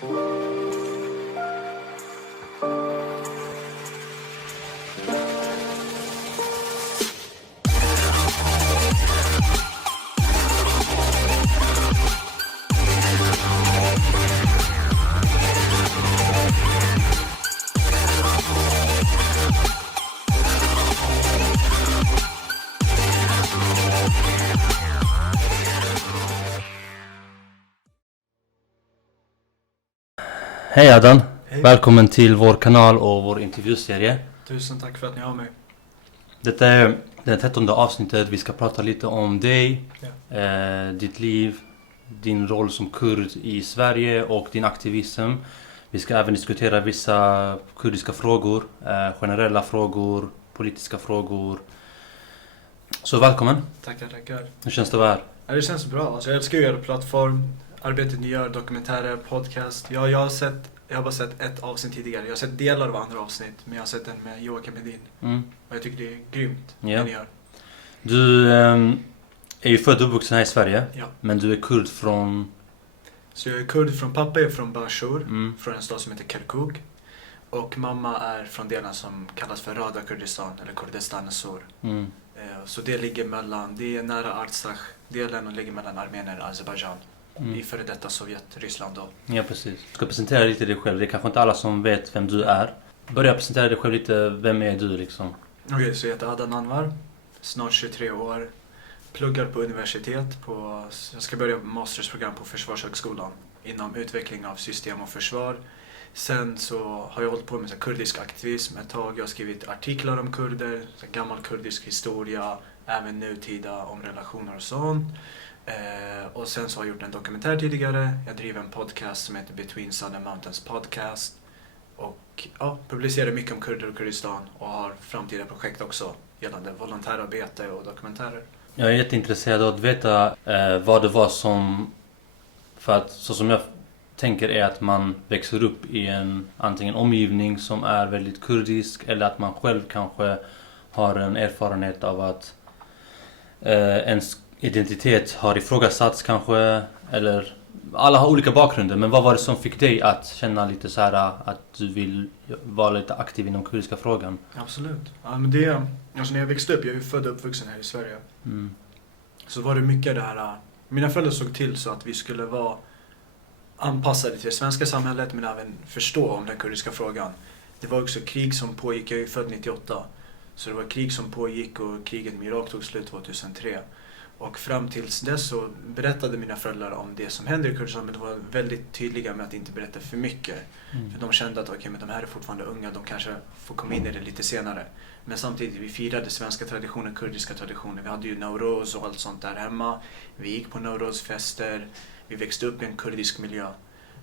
Hej Adan, Hej. Välkommen till vår kanal och vår intervjuserie. Tusen tack för att ni har mig. Detta är det 13:e avsnittet. Vi ska prata lite om dig, ditt liv, din roll som kurd i Sverige och din aktivism. Vi ska även diskutera vissa kurdiska frågor, generella frågor, politiska frågor. Så välkommen. Tackar. Hur känns det att vara här? Ja, det känns bra. Alltså, jag älskar ju er plattform, arbetet ni gör, dokumentärer, podcast. Jag har bara sett ett avsnitt tidigare. Jag har sett delar av andra avsnitt, men jag har sett den med Joakim Hedin. Och jag tycker det är grymt det ni gör. Du är ju född och uppvuxen här i Sverige, Ja. men du är kurd från... Så jag är kurd från pappa är från Bashur, från en stad som heter Kirkuk. Och mamma är från delen som kallas för Rada Kurdistan, eller Kurdistan Sur. Så det ligger mellan, det är nära Artsakh-delen och ligger mellan Armenien och Azerbaijan. I före detta Sovjet, Ryssland då. Ja, precis. Du ska presentera lite dig själv. Det är kanske inte alla som vet vem du är. Börja presentera dig själv lite. Vem är du liksom? Okej, så jag heter Adan Anwar. Snart 23 år. Pluggar på universitet. Jag ska börja mastersprogram på Försvarshögskolan. Inom utveckling av system och försvar. Sen så har jag hållit på med så kurdisk aktivism ett tag. Jag har skrivit artiklar om kurder. Så gammal kurdisk historia. Även nutida om relationer och sånt. Och sen så har jag gjort en dokumentär tidigare. Jag driver en podcast som heter Between Sun and Mountains Podcast. Och publicerar mycket om kurder och Kurdistan. Och har framtida projekt också gällande volontärarbete och dokumentärer. Jag är jätteintresserad av att veta vad det var som... För att så som jag tänker är att man växer upp i en antingen omgivning som är väldigt kurdisk. Eller att man själv kanske har en erfarenhet av att ens identitet har ifrågasatts kanske, eller alla har olika bakgrunder, men vad var det som fick dig att känna lite så här att du vill vara lite aktiv inom kurdiska frågan? Absolut. Ja, men alltså när jag växte upp, jag är ju född och uppvuxen här i Sverige. Så var det mycket det här, mina föräldrar såg till så att vi skulle vara anpassade till det svenska samhället men även förstå om den kurdiska frågan. Det var också krig som pågick, jag är ju född 98. Så det var krig som pågick och kriget med Irak tog slut 2003. Och fram tills dess så berättade mina föräldrar om det som händer i Kurdistan, men de var väldigt tydliga med att inte berätta för mycket. För de kände att men de här är fortfarande unga, de kanske får komma in i det lite senare. Men samtidigt, vi firade svenska traditioner, kurdiska traditioner. Vi hade ju Nowroz och allt sånt där hemma. Vi gick på Nowroz-fester, vi växte upp i en kurdisk miljö.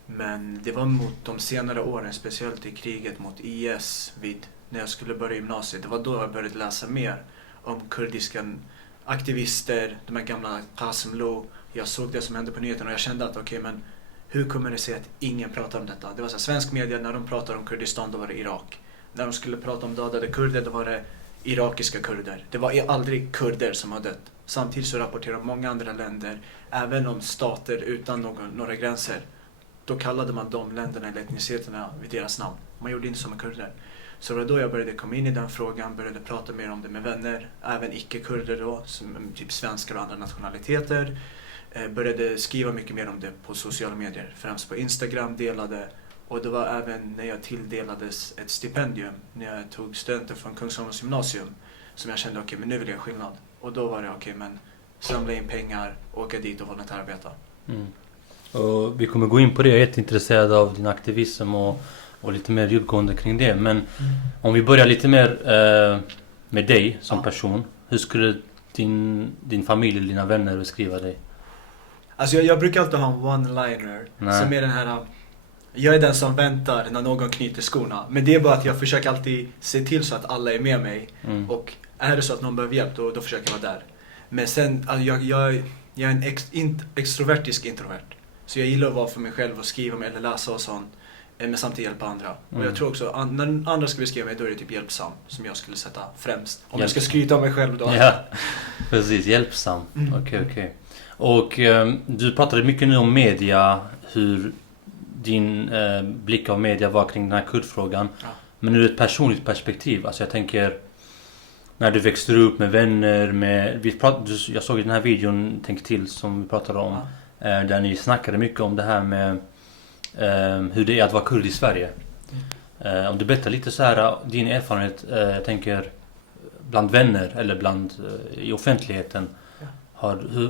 Men det var mot de senare åren, speciellt i kriget mot IS när jag skulle börja gymnasiet. Det var då jag började läsa mer om kurdiska aktivister, de här gamla Qasim-Lo. Jag såg det som hände på nyheterna och jag kände att men hur kommer det sig att ingen pratar om detta? Det var så här, svensk media, när de pratade om Kurdistan då var det Irak. När de skulle prata om dödade kurder då var det irakiska kurder. Det var aldrig kurder som hade dött. Samtidigt så rapporterar många andra länder, även om stater utan några gränser, då kallade man de länderna eller etniciteterna vid deras namn. Man gjorde inte som med kurder. Så det var då jag började komma in i den frågan, började prata mer om det med vänner, även icke-kurder då, som typ svenskar och andra nationaliteter. Började skriva mycket mer om det på sociala medier, främst på Instagram, delade. Och det var även när jag tilldelades ett stipendium, när jag tog studenter från Kungsholmens gymnasium, som jag kände men nu vill jag skillnad. Och då var det men samla in pengar, åka dit och volontärarbeta. Och vi kommer gå in på det, jag är jätteintresserad av din aktivism och lite mer djupgående kring det. Men om vi börjar lite mer med dig som person. Hur skulle din familj eller dina vänner beskriva dig? Alltså jag brukar alltid ha en one-liner. Som är den här, jag är den som väntar när någon knyter skorna. Men det är bara att jag försöker alltid se till så att alla är med mig. Och är det så att någon behöver hjälp, då försöker jag vara där. Men sen, alltså jag är en extrovertisk introvert. Så jag gillar att vara för mig själv och skriva eller läsa och sånt. Men samtidigt hjälpa andra. Och jag tror också, när andra ska beskriva mig, då är det typ hjälpsam. Som jag skulle sätta främst. Om jag ska skryta om mig själv då. Ja, precis. Hjälpsam. Okej. Och du pratade mycket nu om media. Hur din blick av media var kring den här kurdfrågan. Ja. Men ur ett personligt perspektiv, alltså jag tänker när du växte upp med vänner, jag såg i den här videon Tänk till som vi pratade om, där ni snackade mycket om det här med hur det är att vara kurd i Sverige. Om du berättar lite så här din erfarenhet, jag tänker bland vänner eller bland i offentligheten.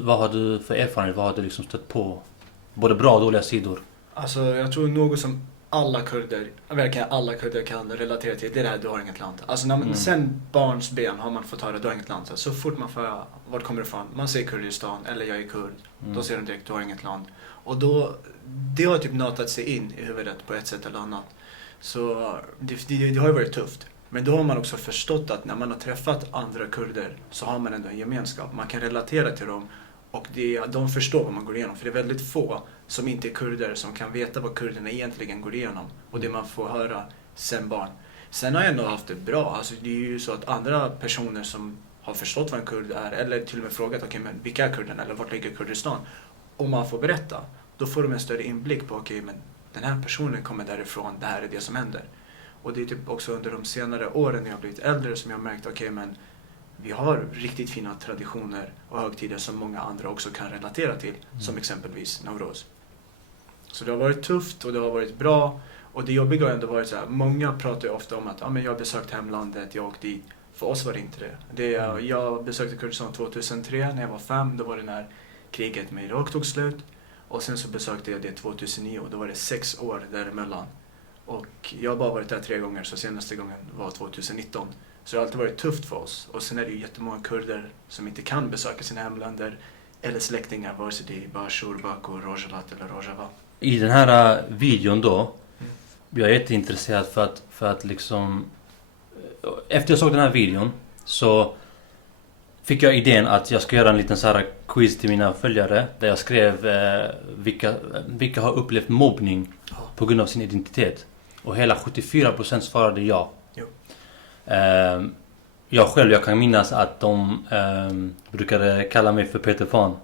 Vad har du för erfarenhet? Vad har du liksom stött på? Både bra och dåliga sidor. Alltså jag tror något som verkligen alla kurder kan relatera till, det är det här du har inget land. Alltså när man, sen barns ben har man fått höra du har inget land. Så fort man får vart kommer du ifrån? Man säger Kurdistan eller jag är kurd. Då säger de direkt du har inget land. Och då, det har typ nötat sig in i huvudet på ett sätt eller annat. Så det har ju varit tufft. Men då har man också förstått att när man har träffat andra kurder så har man ändå en gemenskap. Man kan relatera till dem och de förstår vad man går igenom. För det är väldigt få som inte är kurder som kan veta vad kurderna egentligen går igenom. Och det man får höra sen barn. Sen har jag ändå haft det bra. Alltså det är ju så att andra personer som har förstått vad en kurd är eller till och med frågat okej, men vilka är kurderna eller vart ligger Kurdistan? Och man får berätta. Då får de en större inblick på okej, men den här personen kommer därifrån, det här är det som händer. Och det är typ också under de senare åren när jag har blivit äldre som jag har märkt okej, men vi har riktigt fina traditioner och högtider som många andra också kan relatera till. Som exempelvis Nowroz. Så det har varit tufft och det har varit bra. Och det jobbiga har ändå varit så här, många pratar ju ofta om att men jag har besökt hemlandet, jag åkte dit. För oss var det inte det. Jag besökte Kurdistan 2003 när jag var 5, då var det när kriget med Irak tog slut. Och sen så besökte jag det 2009 och då var det 6 år däremellan. Och jag har bara varit där 3 gånger, så senaste gången var 2019. Så det har alltid varit tufft för oss. Och sen är det ju jättemånga kurder som inte kan besöka sina hemländer eller släktingar, vare sig det är Bashur, Baku, Rojava eller Rojava. I den här videon då, jag är jätteintresserad för att liksom... Efter jag såg den här videon så fick jag idén att jag ska göra en liten så här quiz till mina följare. Där jag skrev vilka har upplevt mobbning på grund av sin identitet. Och hela 74% svarade ja. Jag kan minnas att de brukade kalla mig för Peter Pan.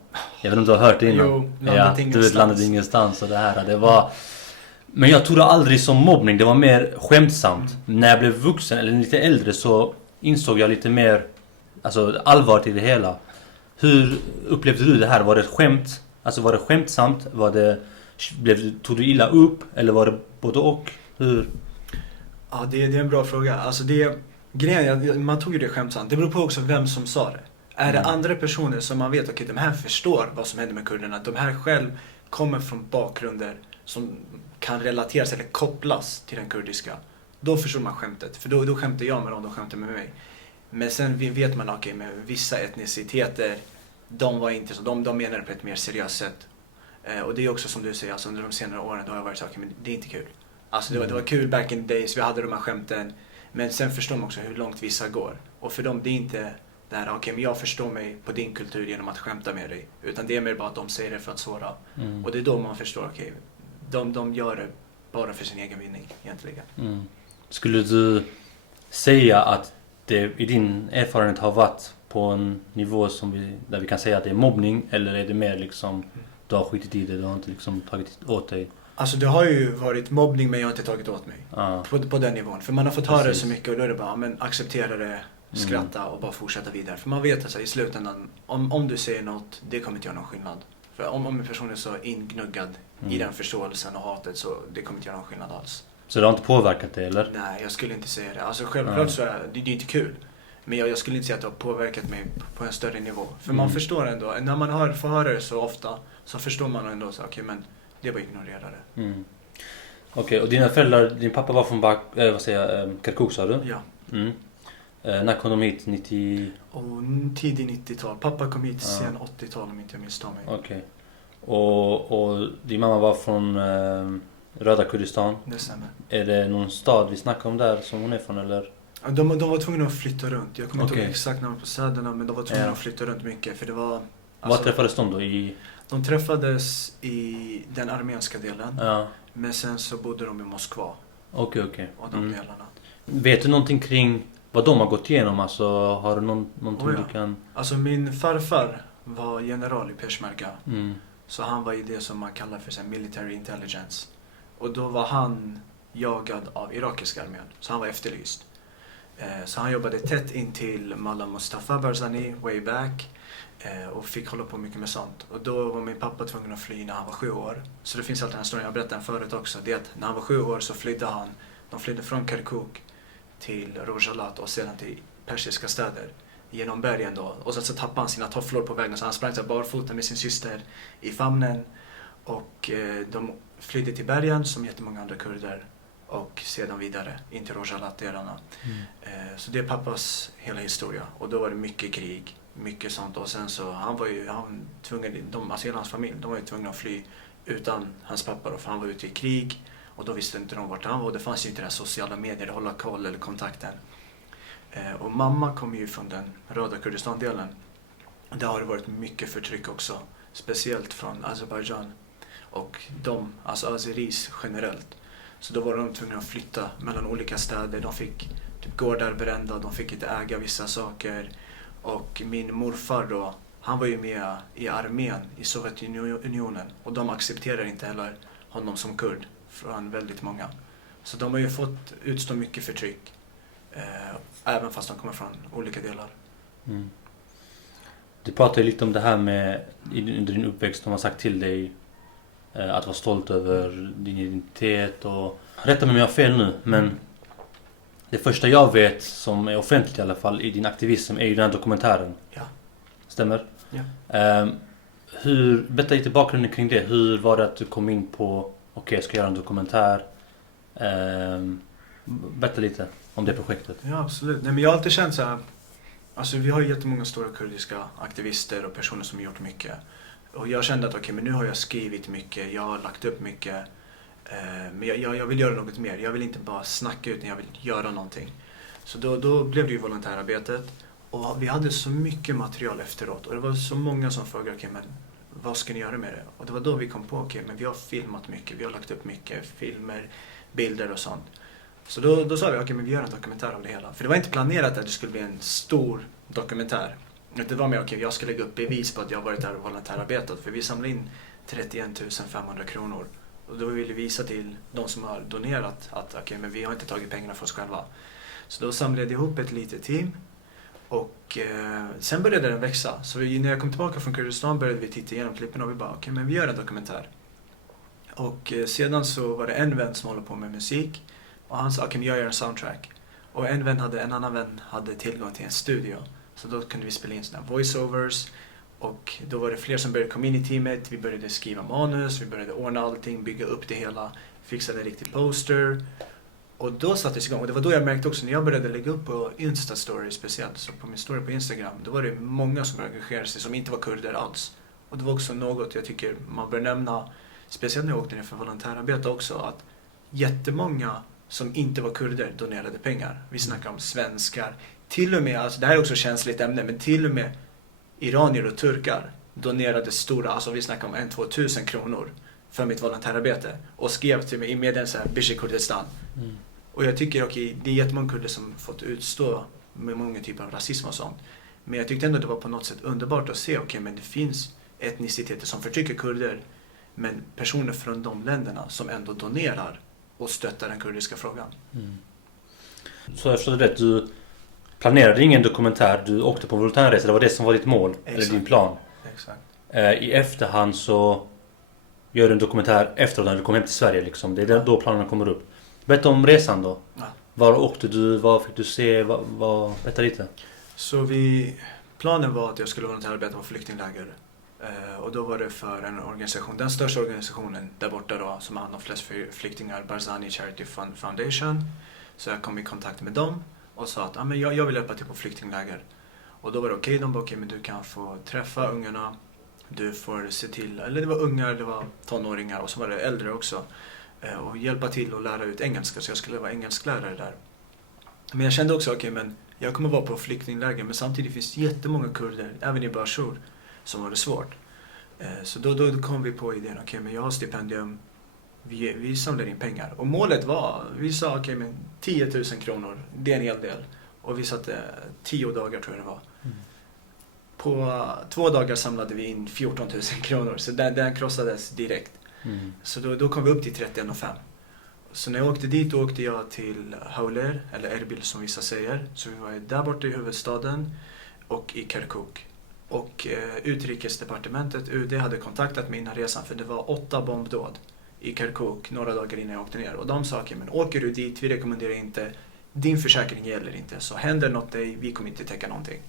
Jag vet inte om du har hört det innan. Jo, landet ingenstans och det här. Det var... Men jag tog det aldrig som mobbning. Det var mer skämtsamt. När jag blev vuxen eller lite äldre så insåg jag lite mer allvaret i det hela. Hur upplevde du det här? Var det skämt? Alltså var det skämtsamt? Tog du illa upp? Eller var det både och? Hur? Ja, det är en bra fråga. Alltså grejen, man tog ju det skämtsamt. Det beror på också vem som sa det. Är det andra personer som man vet, okej, de här förstår vad som händer med kurderna. De här själv kommer från bakgrunder som kan relateras eller kopplas till den kurdiska. Då förstår man skämtet. För då skämtar jag med dem, de skämtar med mig. Men sen vet man, okej, med vissa etniciteter, de var inte så, de menar det på ett mer seriöst sätt. Och det är också som du säger, alltså, under de senare åren då har jag varit så, okej, men det är inte kul. Alltså det var kul back in the days, vi hade de här skämten. Men sen förstår man också hur långt vissa går. Och för dem, det är inte det här, okej, men jag förstår mig på din kultur genom att skämta med dig. Utan det är mer bara att de säger det för att såra. Och det är då man förstår, okej, de gör det bara för sin egen vinning egentligen. Skulle du säga att det i din erfarenhet har varit på en nivå där vi kan säga att det är mobbning? Eller är det mer liksom, du har skitit i det, du har inte liksom tagit åt dig? Alltså det har ju varit mobbning, men jag har inte tagit åt mig. På den nivån. För man har fått höra det så mycket och då är det bara, men acceptera det, skratta och bara fortsätta vidare. För man vet alltså i slutändan, om du säger något, det kommer inte göra någon skillnad. För om en person är så ingnuggad i den förståelsen och hatet, så det kommer inte göra någon skillnad alls. Så det har inte påverkat dig, eller? Nej, jag skulle inte säga det. Alltså självklart så är det är inte kul. Men jag skulle inte säga att det har påverkat mig på en större nivå. För man förstår ändå, när man får höra det så ofta, så förstår man ändå så okej, men det var ignorera det. Okej, och dina föräldrar, din pappa var från Kirkuk, sa du? Ja. När kom de hit? 90... Tidig 90-tal. Pappa kom hit sen 80-tal om inte jag misstar mig. Okej. Och din mamma var från Röda Kurdistan? Det stämmer. Är det någon stad vi snackar om där som hon är från, eller? De var tvungna att flytta runt. Jag kommer inte ihåg exakt namn på städerna, men de var tvungna att flytta runt mycket. För det var... Var träffades de då? De träffades i den armeniska delen. Men sen så bodde de i Moskva. Okej. Och de delarna. Vet du någonting kring vad de har gått igenom? Alltså, har du någonting du kan... Alltså min farfar var general i Peshmerga. Så han var i det som man kallar för military intelligence. Och då var han jagad av irakiska armén. Så han var efterlyst. Så han jobbade tätt in till Mallam Mustafa Barzani way back. Och fick hålla på mycket med sånt. Och då var min pappa tvungen att fly när han var 7 år. Så det finns alltid en historia, jag berättade den förut också. Det är att när han var 7 år så flydde han. De flydde från Kirkuk till Rojalat och sedan till persiska städer. Genom bergen då. Och så tappade han sina tofflor på vägen. Så han sprang barfota med sin syster i famnen. Och de flydde till bergen som jättemånga andra kurder. Och sedan vidare in till Rojalat-delarna. Så det är pappas hela historia. Och då var det mycket krig. Mycket sånt. Och sen så han tvungen, alltså hela hans familj, de var ju tvungna att fly utan hans pappa då, för han var ute i krig. Och då visste inte de vart han var. Och det fanns ju inte det sociala medier, hålla koll eller kontakten. Och mamma kom ju från den röda Kurdistan-delen. Där har det varit mycket förtryck också. Speciellt från Azerbaijan. Och alltså azeris generellt. Så då var de tvungna att flytta mellan olika städer. De fick typ gårdar brända, de fick inte äga vissa saker. Och min morfar då, han var ju med i armén i Sovjetunionen. Och de accepterar inte heller honom som kurd från väldigt många. Så de har ju fått utstå mycket förtryck. Även fast de kommer från olika delar. Du pratade lite om det här med under din uppväxt. De har sagt till dig att vara stolt över din identitet. Och rätta mig om jag har fel nu, men det första jag vet som är offentligt i alla fall i din aktivism är ju den här dokumentären. Ja. Stämmer? Ja. Berätta lite bakgrunden kring det. Hur var det att du kom in på jag ska göra en dokumentär? Berätta lite om det projektet. Ja, absolut. Nej, men jag har alltid känt så här. Alltså vi har ju jättemånga stora kurdiska aktivister och personer som har gjort mycket. Och jag kände att men nu har jag skrivit mycket, jag har lagt upp mycket. Men jag vill göra något mer. Jag vill inte bara snacka utan jag vill göra någonting. Så då blev det ju volontärarbetet. Och vi hade så mycket material efteråt. Och det var så många som frågade, men vad ska ni göra med det? Och det var då vi kom på, men vi har filmat mycket. Vi har lagt upp mycket filmer, bilder och sånt. Så då sa vi, men vi gör en dokumentär om det hela. För det var inte planerat att det skulle bli en stor dokumentär. Det var mer, jag ska lägga upp bevis på att jag har varit där och volontärarbetat. För vi samlade in 31 500 kronor. Och då ville vi visa till de som har donerat att men vi har inte tagit pengarna för oss själva. Så då samlade jag ihop ett litet team. Och sen började den växa. Så när jag kom tillbaka från Kurdistan började vi titta igenom klippen och vi bara, men vi gör en dokumentär. Och sedan så var det en vän som håller på med musik. Och han sa, jag gör en soundtrack. Och en annan vän hade tillgång till en studio. Så då kunde vi spela in sådana voiceovers. Och då var det fler som började komma in i teamet. Vi började skriva manus, vi började ordna allting, bygga upp det hela. Fixade en riktig poster. Och då sattes igång. Och det var då jag märkte också när jag började lägga upp på Insta-story speciellt. Så på min story på Instagram. Då var det många som började engagera sig som inte var kurder alls. Och det var också något jag tycker man bör nämna. Speciellt när jag åkte ner för volontärarbete också. Att jättemånga som inte var kurder donerade pengar. Vi snackar om svenskar. Till och med, alltså det här är också ett känsligt ämne. Men till och med iranier och turkar donerade stora, alltså vi snackar om 1-2 tusen kronor för mitt volontärarbete och skrev till mig med en så här Bishi Kurdistan. Och jag tycker det är jättemånga kurder som fått utstå med många typer av rasism och sånt. Men jag tyckte ändå det var på något sätt underbart att se men det finns etniciteter som förtrycker kurder men personer från de länderna som ändå donerar och stöttar den kurdiska frågan. Så jag förstår det, du planerade ingen dokumentär, du åkte på volontärresa, det var det som var ditt mål, eller din plan. Exakt. I efterhand så gör du en dokumentär efter när du kom hem till Sverige liksom. Det är då planerna kommer upp. Berätta om resan då. Ja. Var åkte du, vad fick du se, berätta lite. Så planen var att jag skulle volontärarbeta på flyktingläger. Och då var det för en organisation, den största organisationen där borta då, som har hand om flest flyktingar, Barzani Charity Foundation. Så jag kom i kontakt med dem och sa att men jag vill hjälpa till på flyktingläger. Och då var det okej, de bara men du kan få träffa ungarna, du får se till, eller det var ungar, det var tonåringar och så var det äldre också. Och hjälpa till att lära ut engelska, så jag skulle vara engelsklärare där. Men jag kände också, men jag kommer vara på flyktingläger, men samtidigt finns det jättemånga kurder, även i Bashur, som har det svårt. Så då kom vi på idén, men jag har stipendium, vi samlar in pengar. Och målet var, vi sa men 10 000 kronor, det är en hel del. Och vi satte 10 dagar tror jag det var. På 2 dagar samlade vi in 14 000 kronor, så den krossades direkt. Så då kom vi upp till 31 500. Så när jag åkte dit åkte jag till Hawler, eller Erbil som vissa säger. Så vi var där borta i huvudstaden och i Kirkuk. Och utrikesdepartementet, UD, hade kontaktat mig innan resan för det var 8 bombdåd i Kirkuk några dagar innan jag åkte ner. Och de sa, men åker du dit, vi rekommenderar inte, din försäkring gäller inte. Så händer något dig, vi kommer inte täcka någonting.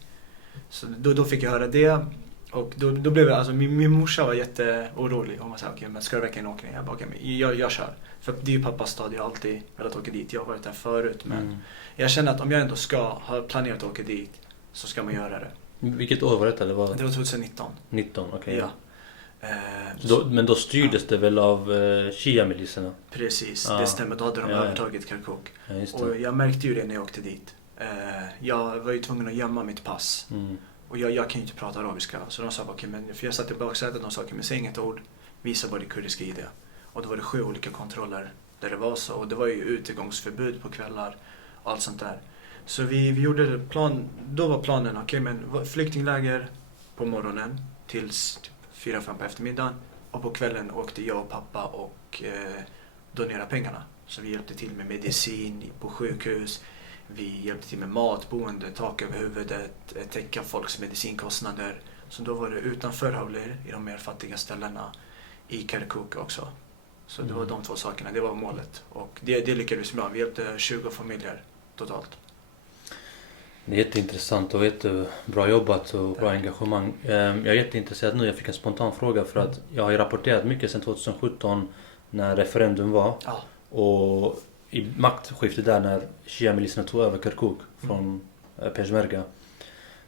Så då fick jag höra det. Och då blev jag, alltså min morsa var jätteorolig. Hon sa, men ska du verkligen åka ner? Jag bara, men jag kör. För det är ju pappas stad, jag har alltid velat åka dit. Jag har varit där förut, men jag känner att om jag ändå ha planerat att åka dit så ska man göra det. Vilket år var det? Det var 2019. 19, okej. Ja. Men då styrdes det väl av Shia-miliserna? Precis, det stämmer. Då hade de övertagit Kirkuk. Ja, och jag märkte ju det när jag åkte dit. Jag var ju tvungen att gömma mitt pass. Och jag kan ju inte prata arabiska. Så de sa, för jag satt i baksätet och de sa, men säg inget ord. Visa bara det kurdiska ID. Och då var det 7 olika kontroller där det var så. Och det var ju utegångsförbud på kvällar och allt sånt där. Så vi gjorde då var planen, men flyktingläger på morgonen tills 4-5 på eftermiddagen. Och på kvällen åkte jag och pappa och donerade pengarna. Så vi hjälpte till med medicin på sjukhus. Vi hjälpte till med mat, boende, tak över huvudet, täcka folks medicinkostnader. Så då var det utanför Hawler, i de mer fattiga ställena, i Kirkuk också. Så det var de 2 sakerna, det var målet. Och det lyckades bra. Vi hjälpte 20 familjer totalt. Det är jätteintressant och jättebra jobbat och bra engagemang. Jag är jätteintresserad nu, jag fick en spontan fråga för att jag har ju rapporterat mycket sedan 2017 när referendum var. Ja. Och i maktskiftet där när Shia-miliserna tog över Kirkuk från Peshmerga,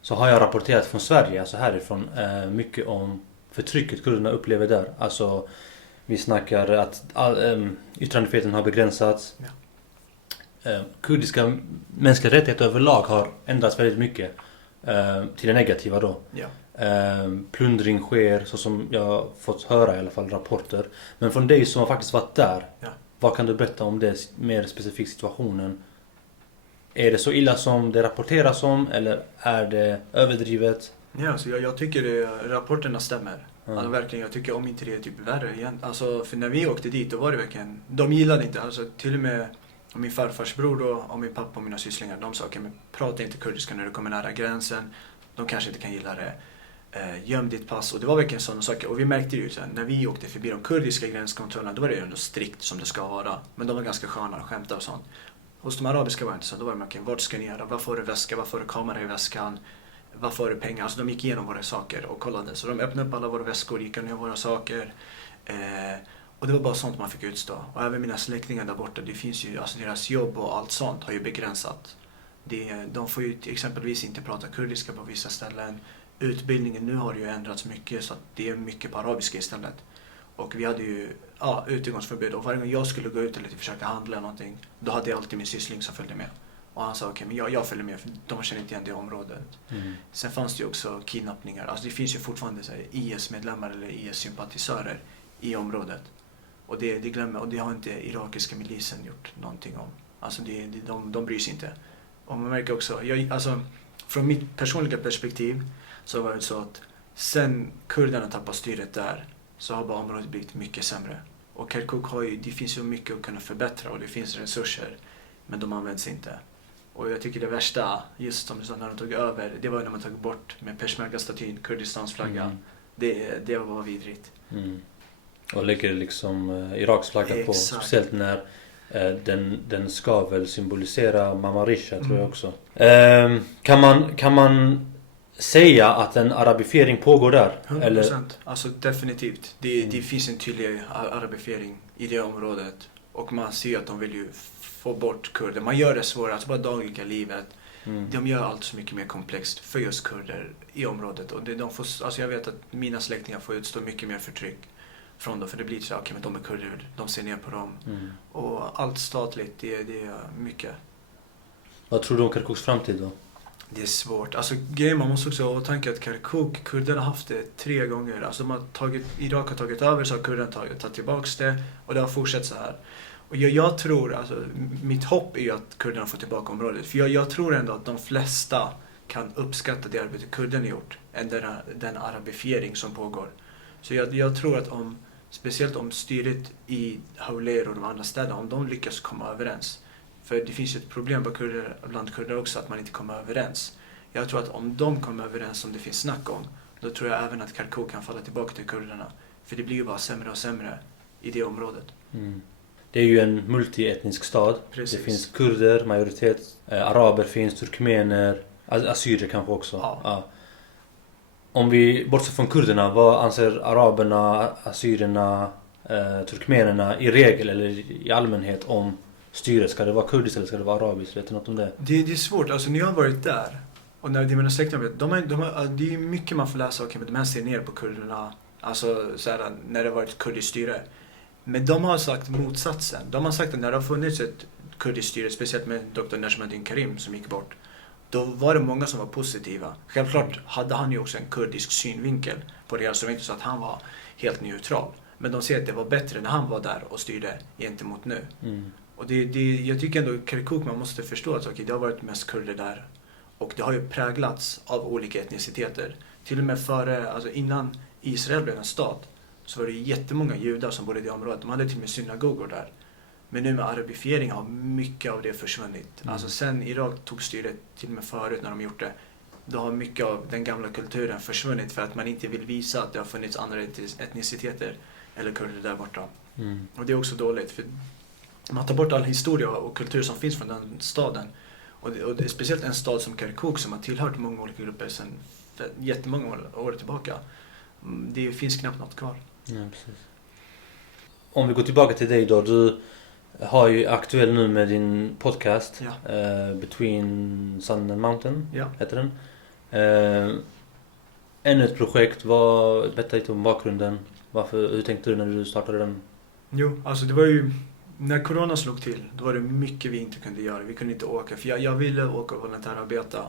så har jag rapporterat från Sverige, alltså härifrån, mycket om förtrycket kurderna upplever där. Alltså vi snackar att yttrandefriheten har begränsats. Ja. Kurdiska mänskliga rättigheter överlag har ändrats väldigt mycket till det negativa då. Ja. Plundring sker, så som jag har fått höra i alla fall rapporter. Men från dig som har faktiskt varit där, vad kan du berätta om det mer specifikt situationen? Är det så illa som det rapporteras om eller är det överdrivet? Ja, alltså jag tycker rapporterna stämmer. Alltså verkligen, jag tycker om inte det är typ värre igen. Alltså för när vi åkte dit då var det verkligen, de gillade inte, alltså till och med min farfars bror och min pappa och mina sysslingar, de sa, men prata inte kurdiska när du kommer nära gränsen. De kanske inte kan gilla det. Göm ditt pass. Och det var verkligen sådana saker. Och vi märkte ju sen, när vi åkte förbi de kurdiska gränskontrollerna, då var det ändå strikt som det ska vara. Men de var ganska sköna och skämta och sånt. Hos de arabiska var det inte så. Då var det verkligen, vart ska ni göra? Varför har du väska? Varför har du kamera i väskan? Varför har du pengar? Alltså de gick igenom våra saker och kollade. Så de öppnade upp alla våra väskor, gick ner våra saker. Och det var bara sånt man fick utstå. Och även mina släktingar där borta, det finns ju, alltså deras jobb och allt sånt har ju begränsat. De får ju exempelvis inte prata kurdiska på vissa ställen. Utbildningen nu har ju ändrats mycket, så att det är mycket på arabiska istället. Och vi hade ju utegångsförbud, och varje gång jag skulle gå ut eller försöka handla någonting, då hade jag alltid min syssling som följde med. Och han sa, men jag följer med, för de känner inte igen det området. Sen fanns det ju också kidnappningar. Alltså det finns ju fortfarande så här, IS-medlemmar eller IS-sympatisörer i området. Och det glömmer, och det har inte irakiska milisen gjort någonting om. Alltså de bryr sig inte. Och man märker också, alltså från mitt personliga perspektiv så var det så att sen kurderna tappade styret där, så har bara området blivit mycket sämre. Och Kirkuk det finns ju mycket att kunna förbättra och det finns resurser, men de används inte. Och jag tycker det värsta, just som du sa, när de tog över, det var när man tog bort med Peshmerga-statyn, Kurdistans flagga. Det var bara vidrigt. Och lägger liksom Iraks flagga på, speciellt när den ska väl symbolisera Mamarisha, tror jag också. Kan man säga att en arabifiering pågår där? 100%. Eller? Alltså definitivt. Det finns en tydlig arabifiering i det området. Och man ser att de vill ju få bort kurder. Man gör det svårare, alltså bara dagliga livet. De gör allt så mycket mer komplext för just kurder i området. Och alltså jag vet att mina släktingar får utstå mycket mer förtryck från dem. För det blir så men de är kurder, de ser ner på dem. Och allt statligt, det är mycket. Vad tror du om Kirkuks framtid då? Det är svårt. Alltså grejen, man måste också tänka att kurderna har haft det 3 gånger. Alltså Irak har tagit över, så har kurderna tagit tillbaka det. Och det har fortsatt så här. Och jag tror, alltså mitt hopp är ju att kurderna får tillbaka området. För jag tror ändå att de flesta kan uppskatta det arbete kurderna gjort än den arabifiering som pågår. Så jag tror att om speciellt om styret i Hawler och de andra städerna, om de lyckas komma överens. För det finns ju ett problem bland kurder också, att man inte kommer överens. Jag tror att om de kommer överens, som det finns snack om, då tror jag även att Kirkuk kan falla tillbaka till kurderna. För det blir ju bara sämre och sämre i det området. Mm. Det är ju en multietnisk stad. Precis. Det finns kurder, majoritet, araber finns, turkmener, assyrier kanske också. Ja. Om vi bortser från kurderna, vad anser araberna, assyrierna, turkmenerna i regel eller i allmänhet om styret? Ska det vara kurdiskt eller ska det vara arabiskt? Vet du något om det? Det är svårt. Alltså när jag har varit där och när det är mina släktingar vet, det är mycket man får läsa. Okej, men de här ser ner på kurderna. Alltså såhär, när det har varit kurdiskt styre. Men de har sagt motsatsen. De har sagt att när det har funnits ett kurdiskt styre, speciellt med Dr. Najmuddin Karim som gick bort, då var det många som var positiva. Självklart hade han ju också en kurdisk synvinkel på det, så det var inte så att han var helt neutral. Men de ser att det var bättre när han var där och styrde gentemot nu. Mm. Och jag tycker ändå Kirkuk, man måste förstå att det har varit mest kurder där. Och det har ju präglats av olika etniciteter. Till och med innan Israel blev en stat så var det jättemånga judar som bodde i det området. De hade till och med synagogor där. Men nu med arabifiering har mycket av det försvunnit. Mm. Alltså sen Irak tog styret, till och med förut när de gjort det, då har mycket av den gamla kulturen försvunnit för att man inte vill visa att det har funnits andra etniciteter eller kurder där borta. Mm. Och det är också dåligt för man tar bort all historia och kultur som finns från den staden. Och det är speciellt en stad som Kirkuk som har tillhört många olika grupper sedan jättemånga år tillbaka. Det finns knappt något kvar. Ja, precis. Om vi går tillbaka till dig då. Du har ju aktuell nu med din podcast. Ja. Between Sun and Mountain, ja. Heter den. Ännu ett projekt. Berätta lite om bakgrunden. Hur tänkte du när du startade den? Jo, alltså det var ju när corona slog till, då var det mycket vi inte kunde göra. Vi kunde inte åka, för jag ville åka och volontärarbeta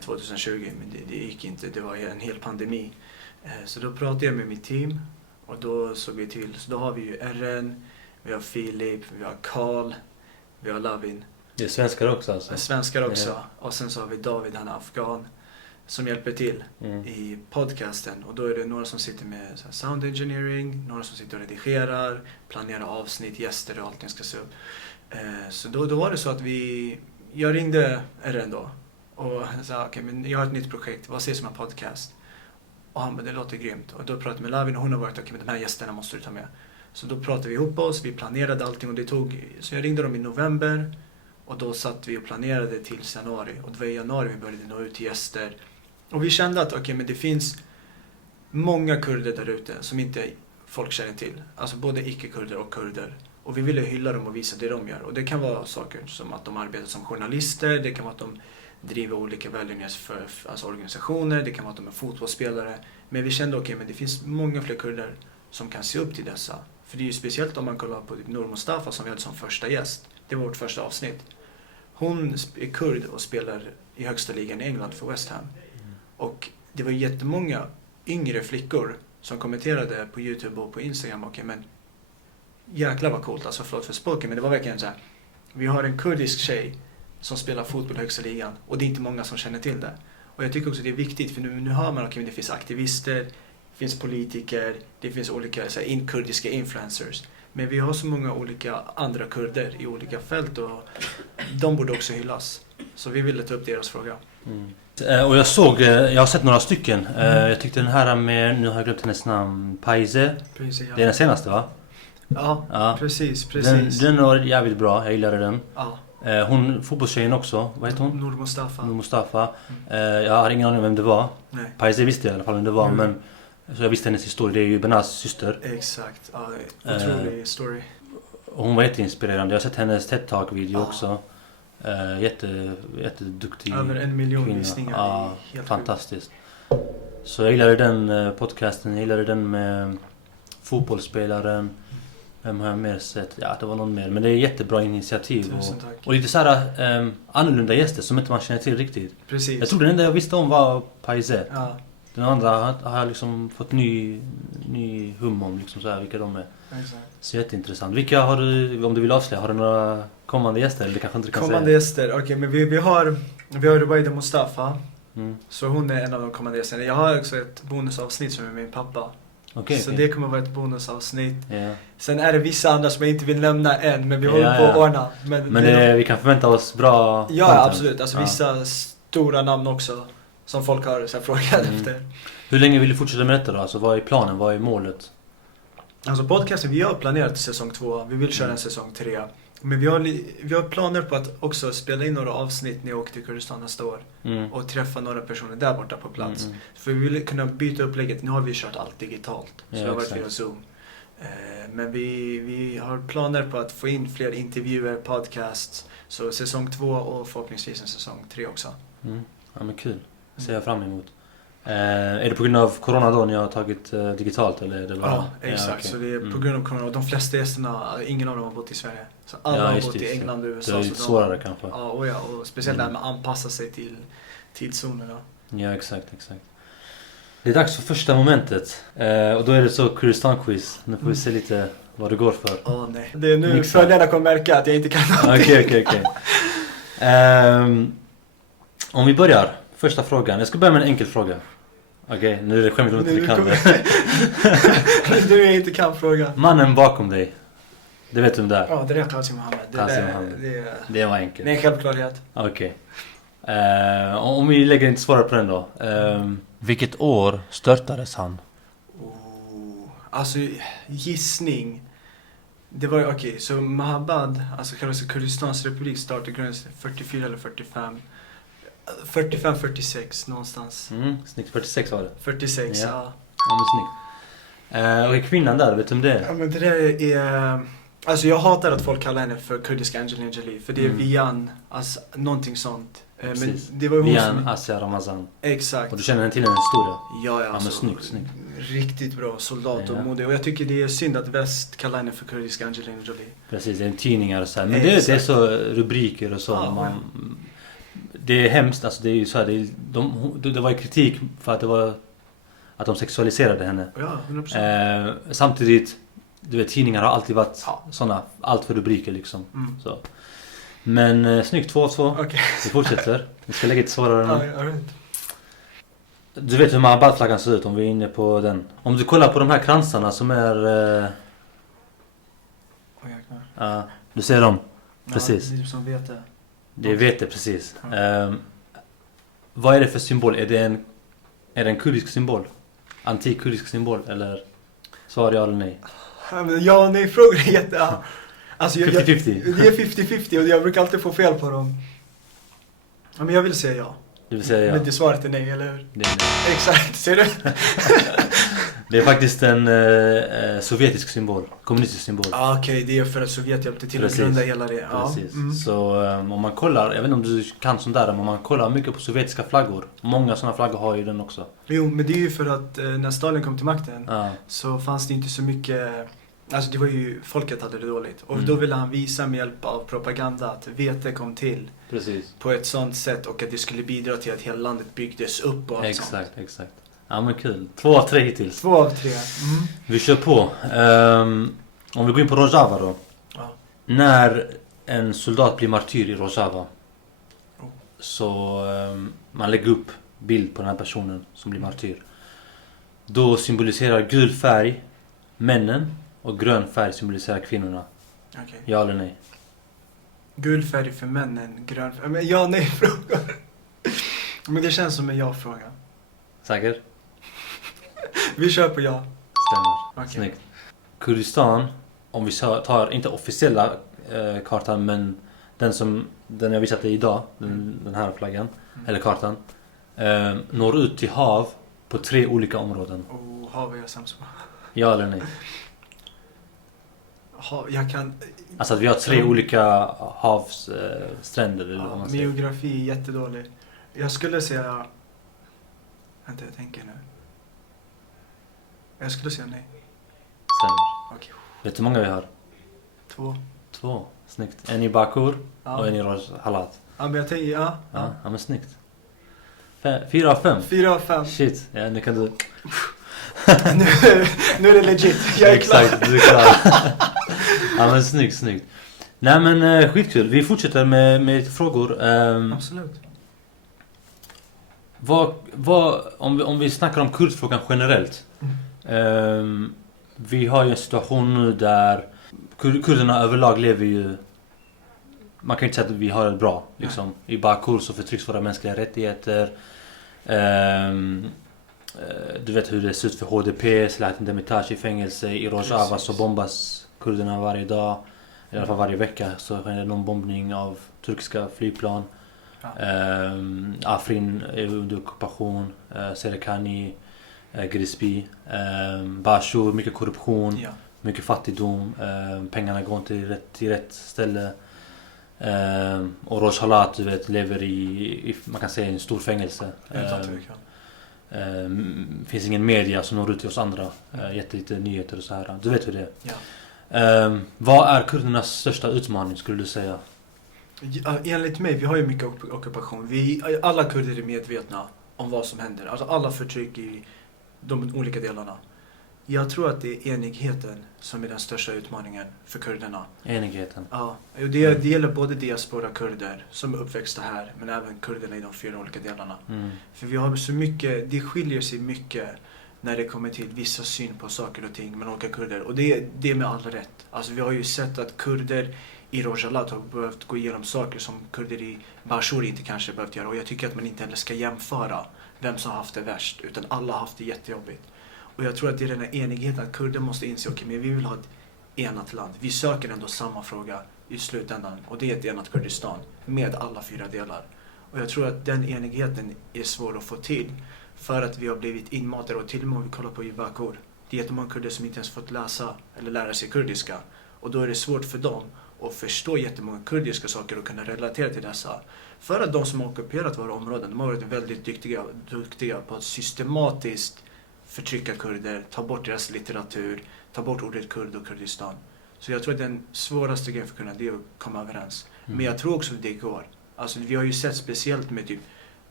2020, men det gick inte. Det var en hel pandemi. Så då pratade jag med mitt team och då såg vi till. Så då har vi ju RN, vi har Filip, vi har Karl, vi har Lavin. Det är svenskar också alltså? Svenskar också. Ja. Och sen så har vi David, han är afghan, som hjälper till i podcasten. Och då är det några som sitter med sound engineering, några som sitter och redigerar, planerar avsnitt, gäster och allting ska se upp. Så då var det så att jag ringde RN då och sa okej, men jag har ett nytt projekt, vad ses som en podcast? Och han bara, det låter grymt. Och då pratade jag med Lavin och hon har varit okej, men de här gästerna måste du ta med. Så då pratade vi ihop oss, vi planerade allting och så jag ringde dem i november och då satt vi och planerade tills januari. Och det var i januari vi började nå ut till gäster. Och vi kände att men det finns många kurder där ute som inte folk känner till. Alltså både icke-kurder och kurder. Och vi ville hylla dem och visa det de gör. Och det kan vara saker som att de arbetar som journalister, det kan vara att de driver olika välgörenhetsorganisationer, det kan vara att de är fotbollsspelare. Men vi kände men det finns många fler kurder som kan se upp till dessa. För det är ju speciellt om man kollar på Nour Mustafa som vi hade som första gäst. Det var vårt första avsnitt. Hon är kurd och spelar i högsta ligan i England för West Ham. Och det var jättemånga yngre flickor som kommenterade på YouTube och på Instagram. Men jäklar vad coolt, alltså förlåt för språket, men det var verkligen så här. Vi har en kurdisk tjej som spelar fotboll i högsta ligan och det är inte många som känner till det. Och jag tycker också det är viktigt för nu hör man det finns aktivister, det finns politiker, det finns olika kurdiska influencers. Men vi har så många olika andra kurder i olika fält och de borde också hyllas. Så vi ville ta upp deras fråga. Och jag har sett några stycken. Jag tyckte den här med, nu har jag glömt hennes namn, Paize. Ja. Det är den senaste va? Ja. Precis. Den var jävligt bra, jag gillade den. Ja. Hon, fotbollstjejen också, vad heter hon? Nour Mustafa. Jag har ingen aning om vem det var. Paize visste jag i alla fall vem det var, men så jag visste hennes historia, det är ju Benaz syster. Exakt, otrolig story. Och hon var jätteinspirerande, jag har sett hennes TED-talk-video också. Jätteduktig över 1 miljon kvinna. visningar. Helt fantastiskt. Så jag gillade den podcasten, jag gillade den med fotbollsspelaren. Vem har jag mer sett? Ja, det var någon mer. Men det är jättebra initiativ. Och lite så här annorlunda gäster som inte man känner till riktigt. Precis. Jag tror den enda jag visste om var Paize. Ja. Den andra har jag liksom fått ny hum om liksom så här, vilka de är. Exakt. Så jätteintressant. Vilka har du, om du vill avslöja, har du några kommande gäster? Eller kanske inte kan kommande säga? Gäster, okej, men vi har Rubaida Mustafa. Så hon är en av de kommande gästerna. Jag har också ett bonusavsnitt som är med min pappa. Okej, så okej. det kommer vara ett bonusavsnitt. Ja. Sen är det vissa andra som jag inte vill nämna än, men vi håller på att ordna. Men vi kan förvänta oss bra Ja, content. absolut. Alltså vissa stora namn också som folk har så här frågat efter. Hur länge vill du fortsätta med detta då? Alltså vad är planen? Vad är målet? Alltså podcasten, vi har planerat säsong 2. Vi vill köra en säsong 3. Men vi har planer på att också spela in några avsnitt när jag åker till Kurdistan nästa år. Och träffa några personer där borta på plats. För vi vill kunna byta upplägget. Nu har vi kört allt digitalt. Så det har varit via Zoom. Men vi har planer på att få in fler intervjuer, podcasts. Så säsong 2 och förhoppningsvis en säsong 3 också. Ja men kul. Ser jag fram emot. Är det på grund av corona då ni har tagit digitalt eller är det bara... Ja, exakt. Ja, okay. Så det är på grund av corona. De flesta gästerna, ingen av dem har bott i Sverige. Så alla har bott i England och USA. Det är lite svårare kanske. Ja, och speciellt där med att anpassa sig till tidszonerna. Ja, exakt. Det är dags för första momentet. Och då är det så Kurdistan-quiz. Nu får vi se lite vad det går för. Nej. Det är nu följarna kommer märka att jag inte kan någonting. Okej. Om vi börjar. Första frågan. Jag ska börja med en enkel fråga. Okej, nu är det skämt om inte du kan det. Du är inte kan fråga. Mannen bakom dig. Det vet du om det är? Ja, det är Qasim Mohammed. Det var enkelt. Det är en självklarhet. Okej. Om vi lägger inte svara på den då. Vilket år störtades han? Alltså, gissning. Det var okej. Så Mahabad, alltså kallas Kurdistans republik, startade grundades 44 eller 45. 45-46 någonstans. Snyggt, 46 var det. 46, ja. Ja men snyggt. Och kvinnan där, vet du om det är? Ja men det där är... Alltså jag hatar att folk kallar henne för kurdiska Angelina Jolie. För det är Vian, alltså någonting sånt. Men det var ju Vian Asia Ramazan. Exakt. Och du känner henne till en historia? Ja, alltså, men snyggt. Riktigt bra soldat och modig. Och jag tycker det är synd att väst kallar henne för kurdiska Angelina Jolie. Precis, det är tidningar och så här. Men det är så rubriker och så. Ja, det är hemskt, alltså det är ju så här, det var ju kritik för att det var att de sexualiserade henne. Ja, 100%. Samtidigt, du vet, tidningar har alltid varit såna, allt för rubriker liksom. Så. Men snyggt, 2 av 2. Okay. Vi fortsätter. Vi ska lägga ett svårare nu. Right. Du vet hur Mahabad-flaggan ser ut om vi är inne på den. Om du kollar på de här kransarna som är... du ser dem. Precis. Det är som vete. Det är vete, precis. Vad är det för symbol? Är det en kurdisk symbol? Antik kurdisk symbol? Eller svar ja eller nej? Ja, nej, frågan är jätte... Alltså, 50-50. Det är 50-50 och jag brukar alltid få fel på dem. Ja, men jag vill säga ja. Du vill säga ja. Men det svaret är nej, eller hur? Det är nej. Exakt, ser du? Det är faktiskt en sovjetisk symbol. Kommunistisk symbol. Okej, det är för att Sovjet hjälpte till att grunda hela det. Precis. Så om man kollar, jag vet inte om du kan sånt där, men om man kollar mycket på sovjetiska flaggor. Många sådana flaggor har ju den också. Jo, men det är ju för att när Stalin kom till makten så fanns det inte så mycket... Alltså det var ju, folket hade det dåligt. Och då ville han visa med hjälp av propaganda att vete kom till. Precis. På ett sånt sätt och att det skulle bidra till att hela landet byggdes upp och allt sånt. Exakt. Ja men kul. 2 av 3 hittills. 2 av 3. Vi kör på. Om vi går in på Rojava då. Ja. När en soldat blir martyr i Rojava så man lägger upp bild på den här personen som blir martyr. Då symboliserar gul färg männen och grön färg symboliserar kvinnorna. Okay. Ja eller nej? Gul färg för männen, grön färg... Men ja, nej fråga. Men det känns som en ja-fråga. Säker? Vi kör på ja. Stämmer. Okay. Snyggt. Kurdistan, om vi tar inte officiella kartan men den jag visat dig idag, den här flaggan, eller kartan, når ut till hav på 3 olika områden. Hav är jag sämst på. Ja eller nej? Jag kan... Alltså att vi har 3 olika havsstränder eller vad man säger. Geografi är jättedålig. Jag skulle säga... Vänta, jag tänker nu. Jag skulle säga nej. Stämmer. Okay. Vet du hur många vi har? 2. Snyggt. En i Bakur och en i Rojhalat. Ja, men jag tänker, ja, men snyggt. 4 av 5. 4 av 5. Shit, ja nu kan du... nu är det legit. Jag är klar. Exakt, du är klar. Ja men snyggt. Nej men skitkul. Vi fortsätter med frågor. Absolut. Om vi snackar om kurdfrågan generellt. Vi har ju en situation nu där kurderna överlag lever ju... Man kan inte säga att vi har det bra. Liksom. I Bakur så förtrycks våra mänskliga rättigheter. Du vet hur det ser ut för HDP, Selahattin Demirtas i fängelse. I Rojava så bombas kurderna varje dag. I alla fall varje vecka så sker det någon bombning av turkiska flygplan. Afrin är under ockupation. Serikani, Grisbi, Bashur, mycket korruption. Mycket fattigdom, pengarna går inte till rätt ställe. Och Rojhalat, du vet, lever i man kan säga en stor fängelse. Finns ingen media som når ut till oss andra. Jättelite nyheter och så här. Du vet hur det är. Ja. Vad är kurdernas största utmaning skulle du säga? Enligt mig, vi har ju mycket ockupation. Alla kurder är medvetna om vad som händer. Alltså alla förtryck i de olika delarna. Jag tror att det är enigheten som är den största utmaningen för kurderna. Enigheten? Ja, och det gäller både diaspora-kurder som är uppväxta här, men även kurderna i de 4 olika delarna. För vi har så mycket, det skiljer sig mycket när det kommer till vissa syn på saker och ting med olika kurder. Och det är med all rätt. Alltså vi har ju sett att kurder i Rojava har behövt gå igenom saker som kurder i Bashur inte kanske behövt göra. Och jag tycker att man inte heller ska jämföra vem som har haft det värst, utan alla har haft det jättejobbigt. Och jag tror att det är den här enigheten att kurder måste inse, okej, men vi vill ha ett enat land. Vi söker ändå samma fråga i slutändan, och det är ett enat Kurdistan med alla 4 delar. Och jag tror att den enigheten är svår att få till för att vi har blivit inmatade, och till och med om vi kollar på i Bakur. Det är jättemånga kurder som inte ens fått läsa eller lära sig kurdiska. Och då är det svårt för dem att förstå jättemånga kurdiska saker och kunna relatera till dessa. För att de som har ockuperat våra områden, de har varit väldigt duktiga på att systematiskt förtrycka kurder, ta bort deras litteratur, ta bort ordet kurd och Kurdistan. Så jag tror att den svåraste grejen för kunna det är att komma överens. Men jag tror också att det går. Alltså vi har ju sett speciellt med typ,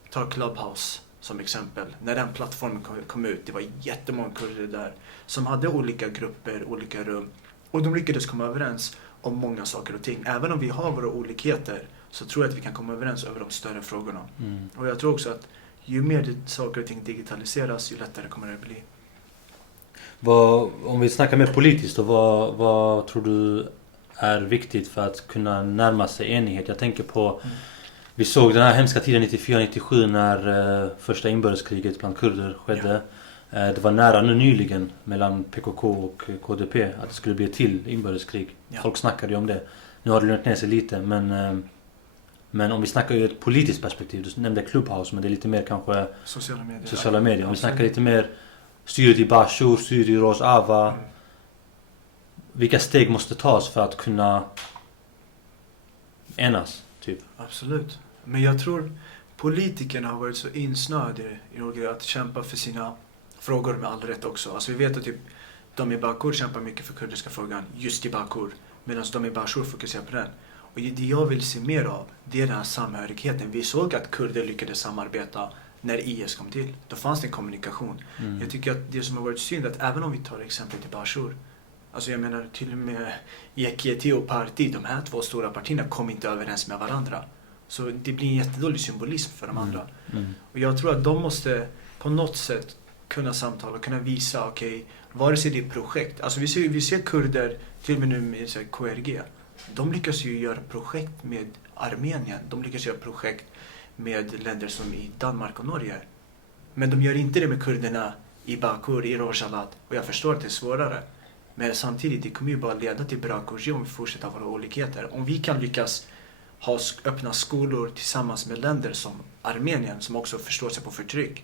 ta Clubhouse som exempel. När den plattformen kom ut, det var jättemånga kurder där som hade olika grupper, olika rum. Och de lyckades komma överens om många saker och ting. Även om vi har våra olikheter så tror jag att vi kan komma överens över de större frågorna. Och jag tror också att ju mer saker och ting digitaliseras, ju lättare kommer det bli. Om vi snackar mer politiskt då, vad tror du är viktigt för att kunna närma sig enighet? Jag tänker på, vi såg den här hemska tiden 94-97 när första inbördeskriget bland kurder skedde. Det var nära nu nyligen mellan PKK och KDP att det skulle bli ett till inbördeskrig. Folk snackade ju om det. Nu har det lugnat ner sig lite, men om vi snackar ur ett politiskt perspektiv, du nämnde Clubhouse, men det är lite mer kanske sociala medier. Om vi snackar lite mer styret i Bashur, styret i Rojava. Vilka steg måste tas för att kunna enas, typ? Absolut. Men jag tror politikerna har varit så insnöade i att kämpa för sina frågor med all rätt också. Alltså vi vet att typ, de i Bakur kämpar mycket för kurdiska frågan just i Bakur, medan de i Bashur fokuserar på den. Och det jag vill se mer av, det är den här samhörigheten. Vi såg att kurder lyckades samarbeta när IS kom till. Då fanns det en kommunikation. Jag tycker att det som har varit synd, att även om vi tar exempel till Bashur, alltså jag menar till och med EKT och Parti, de här 2 stora partierna kom inte överens med varandra. Så det blir en jättedålig symbolism för de andra. Och jag tror att de måste på något sätt kunna samtala och kunna visa, okej, vare sig det är projekt. Alltså vi ser kurder, till och med nu med KRG, de lyckas ju göra projekt med Armenien. De lyckas göra projekt med länder som i Danmark och Norge. Men de gör inte det med kurderna i Bakur, i Rojava. Och jag förstår att det är svårare. Men samtidigt, det kommer ju bara leda till bra kurser om vi fortsätter våra olikheter. Om vi kan lyckas ha öppna skolor tillsammans med länder som Armenien, som också förstår sig på förtryck,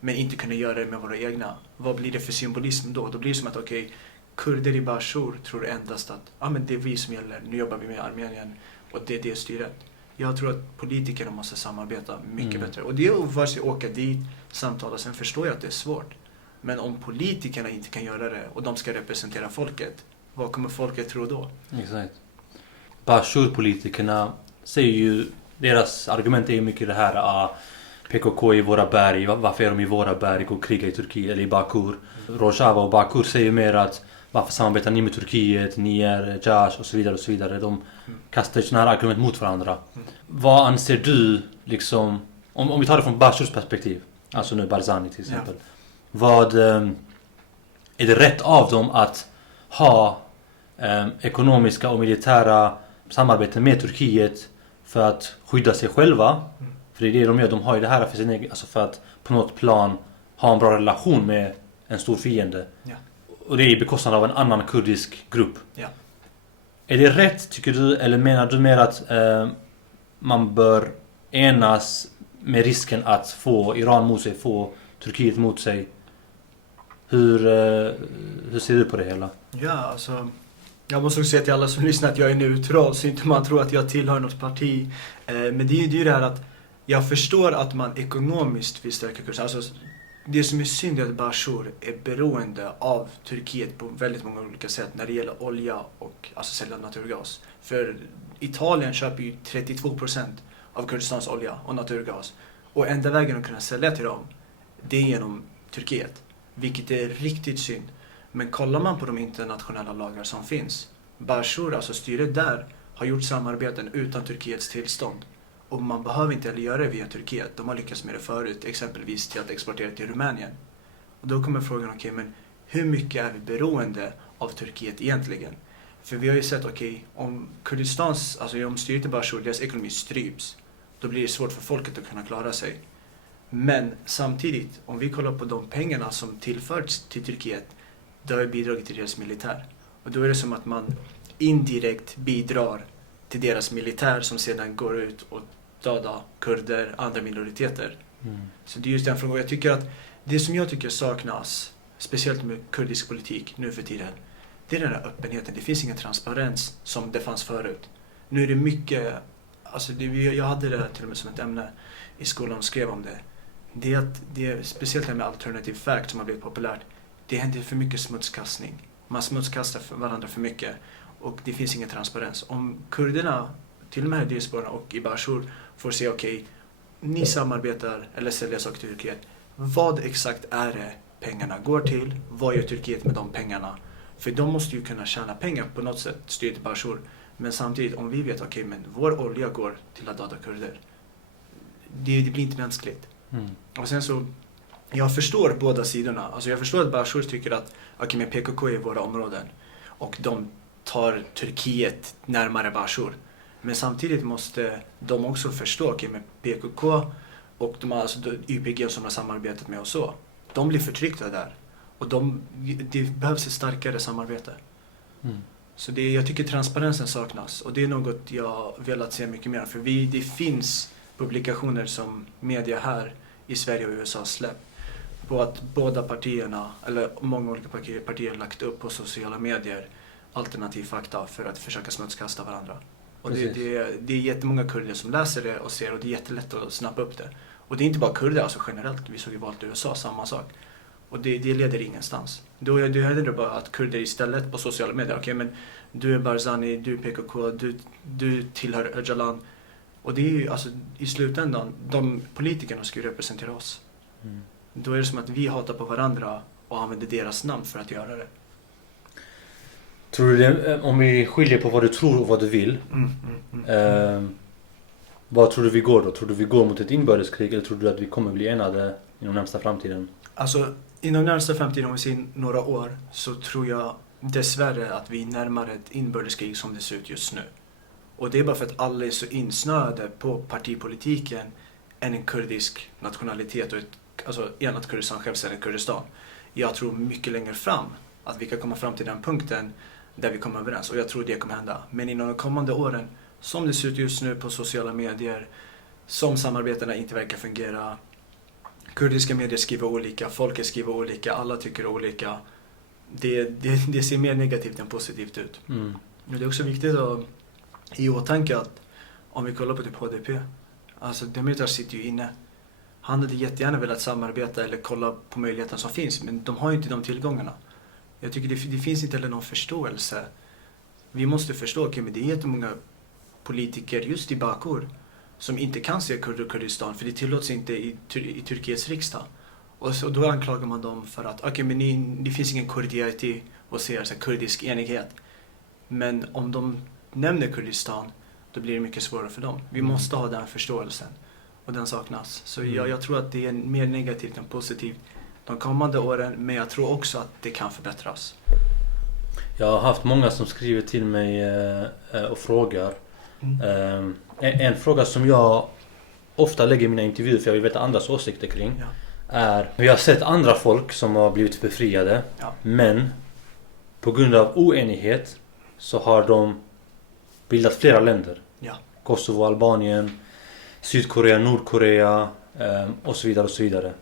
men inte kunna göra det med våra egna. Vad blir det för symbolism då? Då blir det som att, okej, kurder i Bashur tror endast att men det är vi som gäller, nu jobbar vi med Armenien och det är det styret. Jag tror att politikerna måste samarbeta mycket bättre. Och det är att vare sig åka dit, samtala, sen förstår jag att det är svårt. Men om politikerna inte kan göra det och de ska representera folket, vad kommer folket tro då? Exakt. Bashur-politikerna säger ju, deras argument är ju mycket det här PKK i våra berg, varför är de i våra berg och krigar i Turkiet eller i Bakur? Rojava och Bakur säger mer att varför samarbetar ni med Turkiet, ni är Jash och så vidare och så vidare. De kastar ju sådana här argument mot varandra. Vad anser du, liksom, om vi tar det från Bashurs perspektiv, alltså nu Barzani till exempel. är det rätt av dem att ha ekonomiska och militära samarbeten med Turkiet för att skydda sig själva? För det är det de gör. De har ju det här för sin egen, alltså för att på något plan ha en bra relation med en stor fiende. Ja. Och det är i bekostnad av en annan kurdisk grupp. Ja. Är det rätt, tycker du, eller menar du mer att man bör enas med risken att få Iran mot sig, få Turkiet mot sig? Hur ser du på det hela? Ja, alltså... Jag måste också säga till alla som lyssnar att jag är neutral, så inte man tror att jag tillhör något parti. Men det är ju det här att jag förstår att man ekonomiskt vill stärka kursen. Alltså, det som är synd är att Bashur är beroende av Turkiet på väldigt många olika sätt när det gäller olja och alltså sälja naturgas. För Italien köper ju 32% av Kurdistans olja och naturgas. Och enda vägen att kunna sälja till dem, det är genom Turkiet. Vilket är riktigt synd. Men kollar man på de internationella lagar som finns, Bashur, alltså styret där, har gjort samarbeten utan Turkiets tillstånd. Och man behöver inte heller göra det via Turkiet. De har lyckats med det förut, exempelvis till att exportera till Rumänien. Och då kommer frågan, okej, men hur mycket är vi beroende av Turkiet egentligen? För vi har ju sett, okej, om Kurdistans, alltså om styret i Bashur, deras ekonomi stryps, då blir det svårt för folket att kunna klara sig. Men samtidigt, om vi kollar på de pengarna som tillförts till Turkiet, då har vi bidragit till deras militär. Och då är det som att man indirekt bidrar till deras militär som sedan går ut och dödar kurder, andra minoriteter. Så det är just den frågan. Jag tycker att det som jag tycker saknas, speciellt med kurdisk politik nu för tiden, det är den här öppenheten. Det finns ingen transparens som det fanns förut. Nu är det mycket, alltså jag hade det till och med som ett ämne i skolan och skrev om det. Det är speciellt det med alternative fact som har blivit populärt. Det händer för mycket smutskastning. Man smutskastar varandra för mycket. Och det finns ingen transparens. Om kurderna, till och med här i diasporan och i Bashur, får se, okej, ni samarbetar eller säljer saker till Turkiet. Vad exakt är det pengarna går till? Vad gör Turkiet med de pengarna? För de måste ju kunna tjäna pengar på något sätt, styrt i Bashur. Men samtidigt, om vi vet, okej, men vår olja går till att döda kurder. Det blir inte mänskligt. Och sen så, jag förstår båda sidorna. Alltså jag förstår att Bashur tycker att okej, men PKK är i våra områden. Och de tar Turkiet närmare Bashur. Men samtidigt måste de också förstå, okej, med PKK och alltså YPG som har samarbetat med och så. De blir förtryckta där. Och det behövs ett starkare samarbete. Så jag tycker transparensen saknas. Och det är något jag velat se mycket mer. För det finns publikationer som media här i Sverige och USA släppt på att båda partierna, eller många olika partier lagt upp på sociala medier alternativ fakta för att försöka smutskasta varandra. Och det är jättemånga kurder som läser det och ser, och det är jättelätt att snappa upp det. Och det är inte bara kurder, alltså generellt. Vi såg ju valt i USA, samma sak. Och det leder ingenstans. Då är det bara att kurder istället på sociala medier, okej, men du är Barzani, du är PKK, du tillhör Öcalan. Och det är ju, alltså i slutändan, de politikerna ska ju representera oss. Då är det som att vi hatar på varandra och använder deras namn för att göra det. Tror du det, om vi skiljer på vad du tror och vad du vill, vad tror du vi går då? Tror du vi går mot ett inbördeskrig, eller tror du att vi kommer bli enade inom närmsta framtiden? Alltså, inom närmsta framtiden, om vi ser några år, så tror jag dessvärre att vi är närmare ett inbördeskrig som det ser ut just nu. Och det är bara för att alla är så insnöade på partipolitiken än en kurdisk nationalitet och alltså enat Kurdistan, självständigt Kurdistan. Jag tror mycket längre fram att vi kan komma fram till den punkten där vi kommer överens, och jag tror det kommer hända. Men inom de kommande åren, som det ser ut just nu på sociala medier, som samarbetena inte verkar fungera, kurdiska medier skriver olika, folket skriver olika, alla tycker olika. Det ser mer negativt än positivt ut. Och det är också viktigt att i åtanke att om vi kollar på typ HDP, alltså Demirtas sitter ju inne. Han hade jättegärna velat samarbeta eller kolla på möjligheterna som finns, men de har ju inte de tillgångarna. Jag tycker det finns inte heller någon förståelse. Vi måste förstå, okej, men det är jättemånga politiker just i Bakur som inte kan se Kurdistan, för det tillåts inte i Turkiets riksdag. Och så då anklagar man dem för att okej, men det finns ingen kurdiati och ser så här, kurdisk enighet. Men om de nämner Kurdistan, då blir det mycket svårare för dem. Vi måste ha den förståelsen, och den saknas. Så jag tror att det är mer negativt än positivt de kommande åren, men jag tror också att det kan förbättras. Jag har haft många som skriver till mig och frågar. En fråga som jag ofta lägger i mina intervjuer, för jag vill veta andras åsikter kring, är: vi har sett andra folk som har blivit befriade, men på grund av oenighet så har de bildat flera länder. Kosovo, Albanien, Sydkorea, Nordkorea och så vidare och så vidare.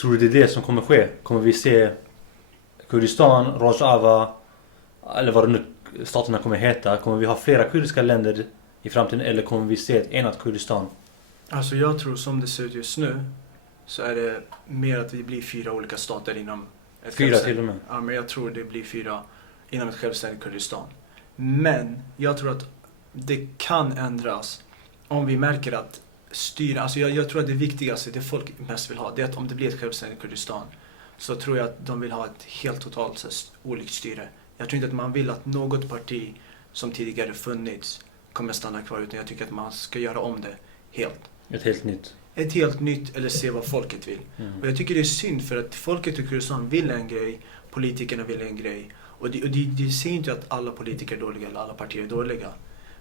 Tror du det är det som kommer ske? Kommer vi se Kurdistan, Rojava, eller vad det nu staterna kommer heta? Kommer vi ha flera kurdiska länder i framtiden, eller kommer vi se ett enat Kurdistan? Alltså jag tror, som det ser ut just nu, så är det mer att vi blir 4 olika stater inom ett 4 till och med? Ja, men jag tror det blir 4 inom ett självständigt Kurdistan. Men jag tror att det kan ändras om vi märker att alltså jag tror att det viktigaste, det folk mest vill ha, det är att om det blir ett självständigt Kurdistan, så tror jag att de vill ha ett helt totalt olikt styre. Jag tror inte att man vill att något parti som tidigare funnits kommer stanna kvar, utan jag tycker att man ska göra om det helt. Ett helt nytt? Ett helt nytt, eller se vad folket vill. Och jag tycker det är synd, för att folket i Kurdistan vill en grej, politikerna vill en grej. Och det säger inte att alla politiker är dåliga eller alla partier är dåliga.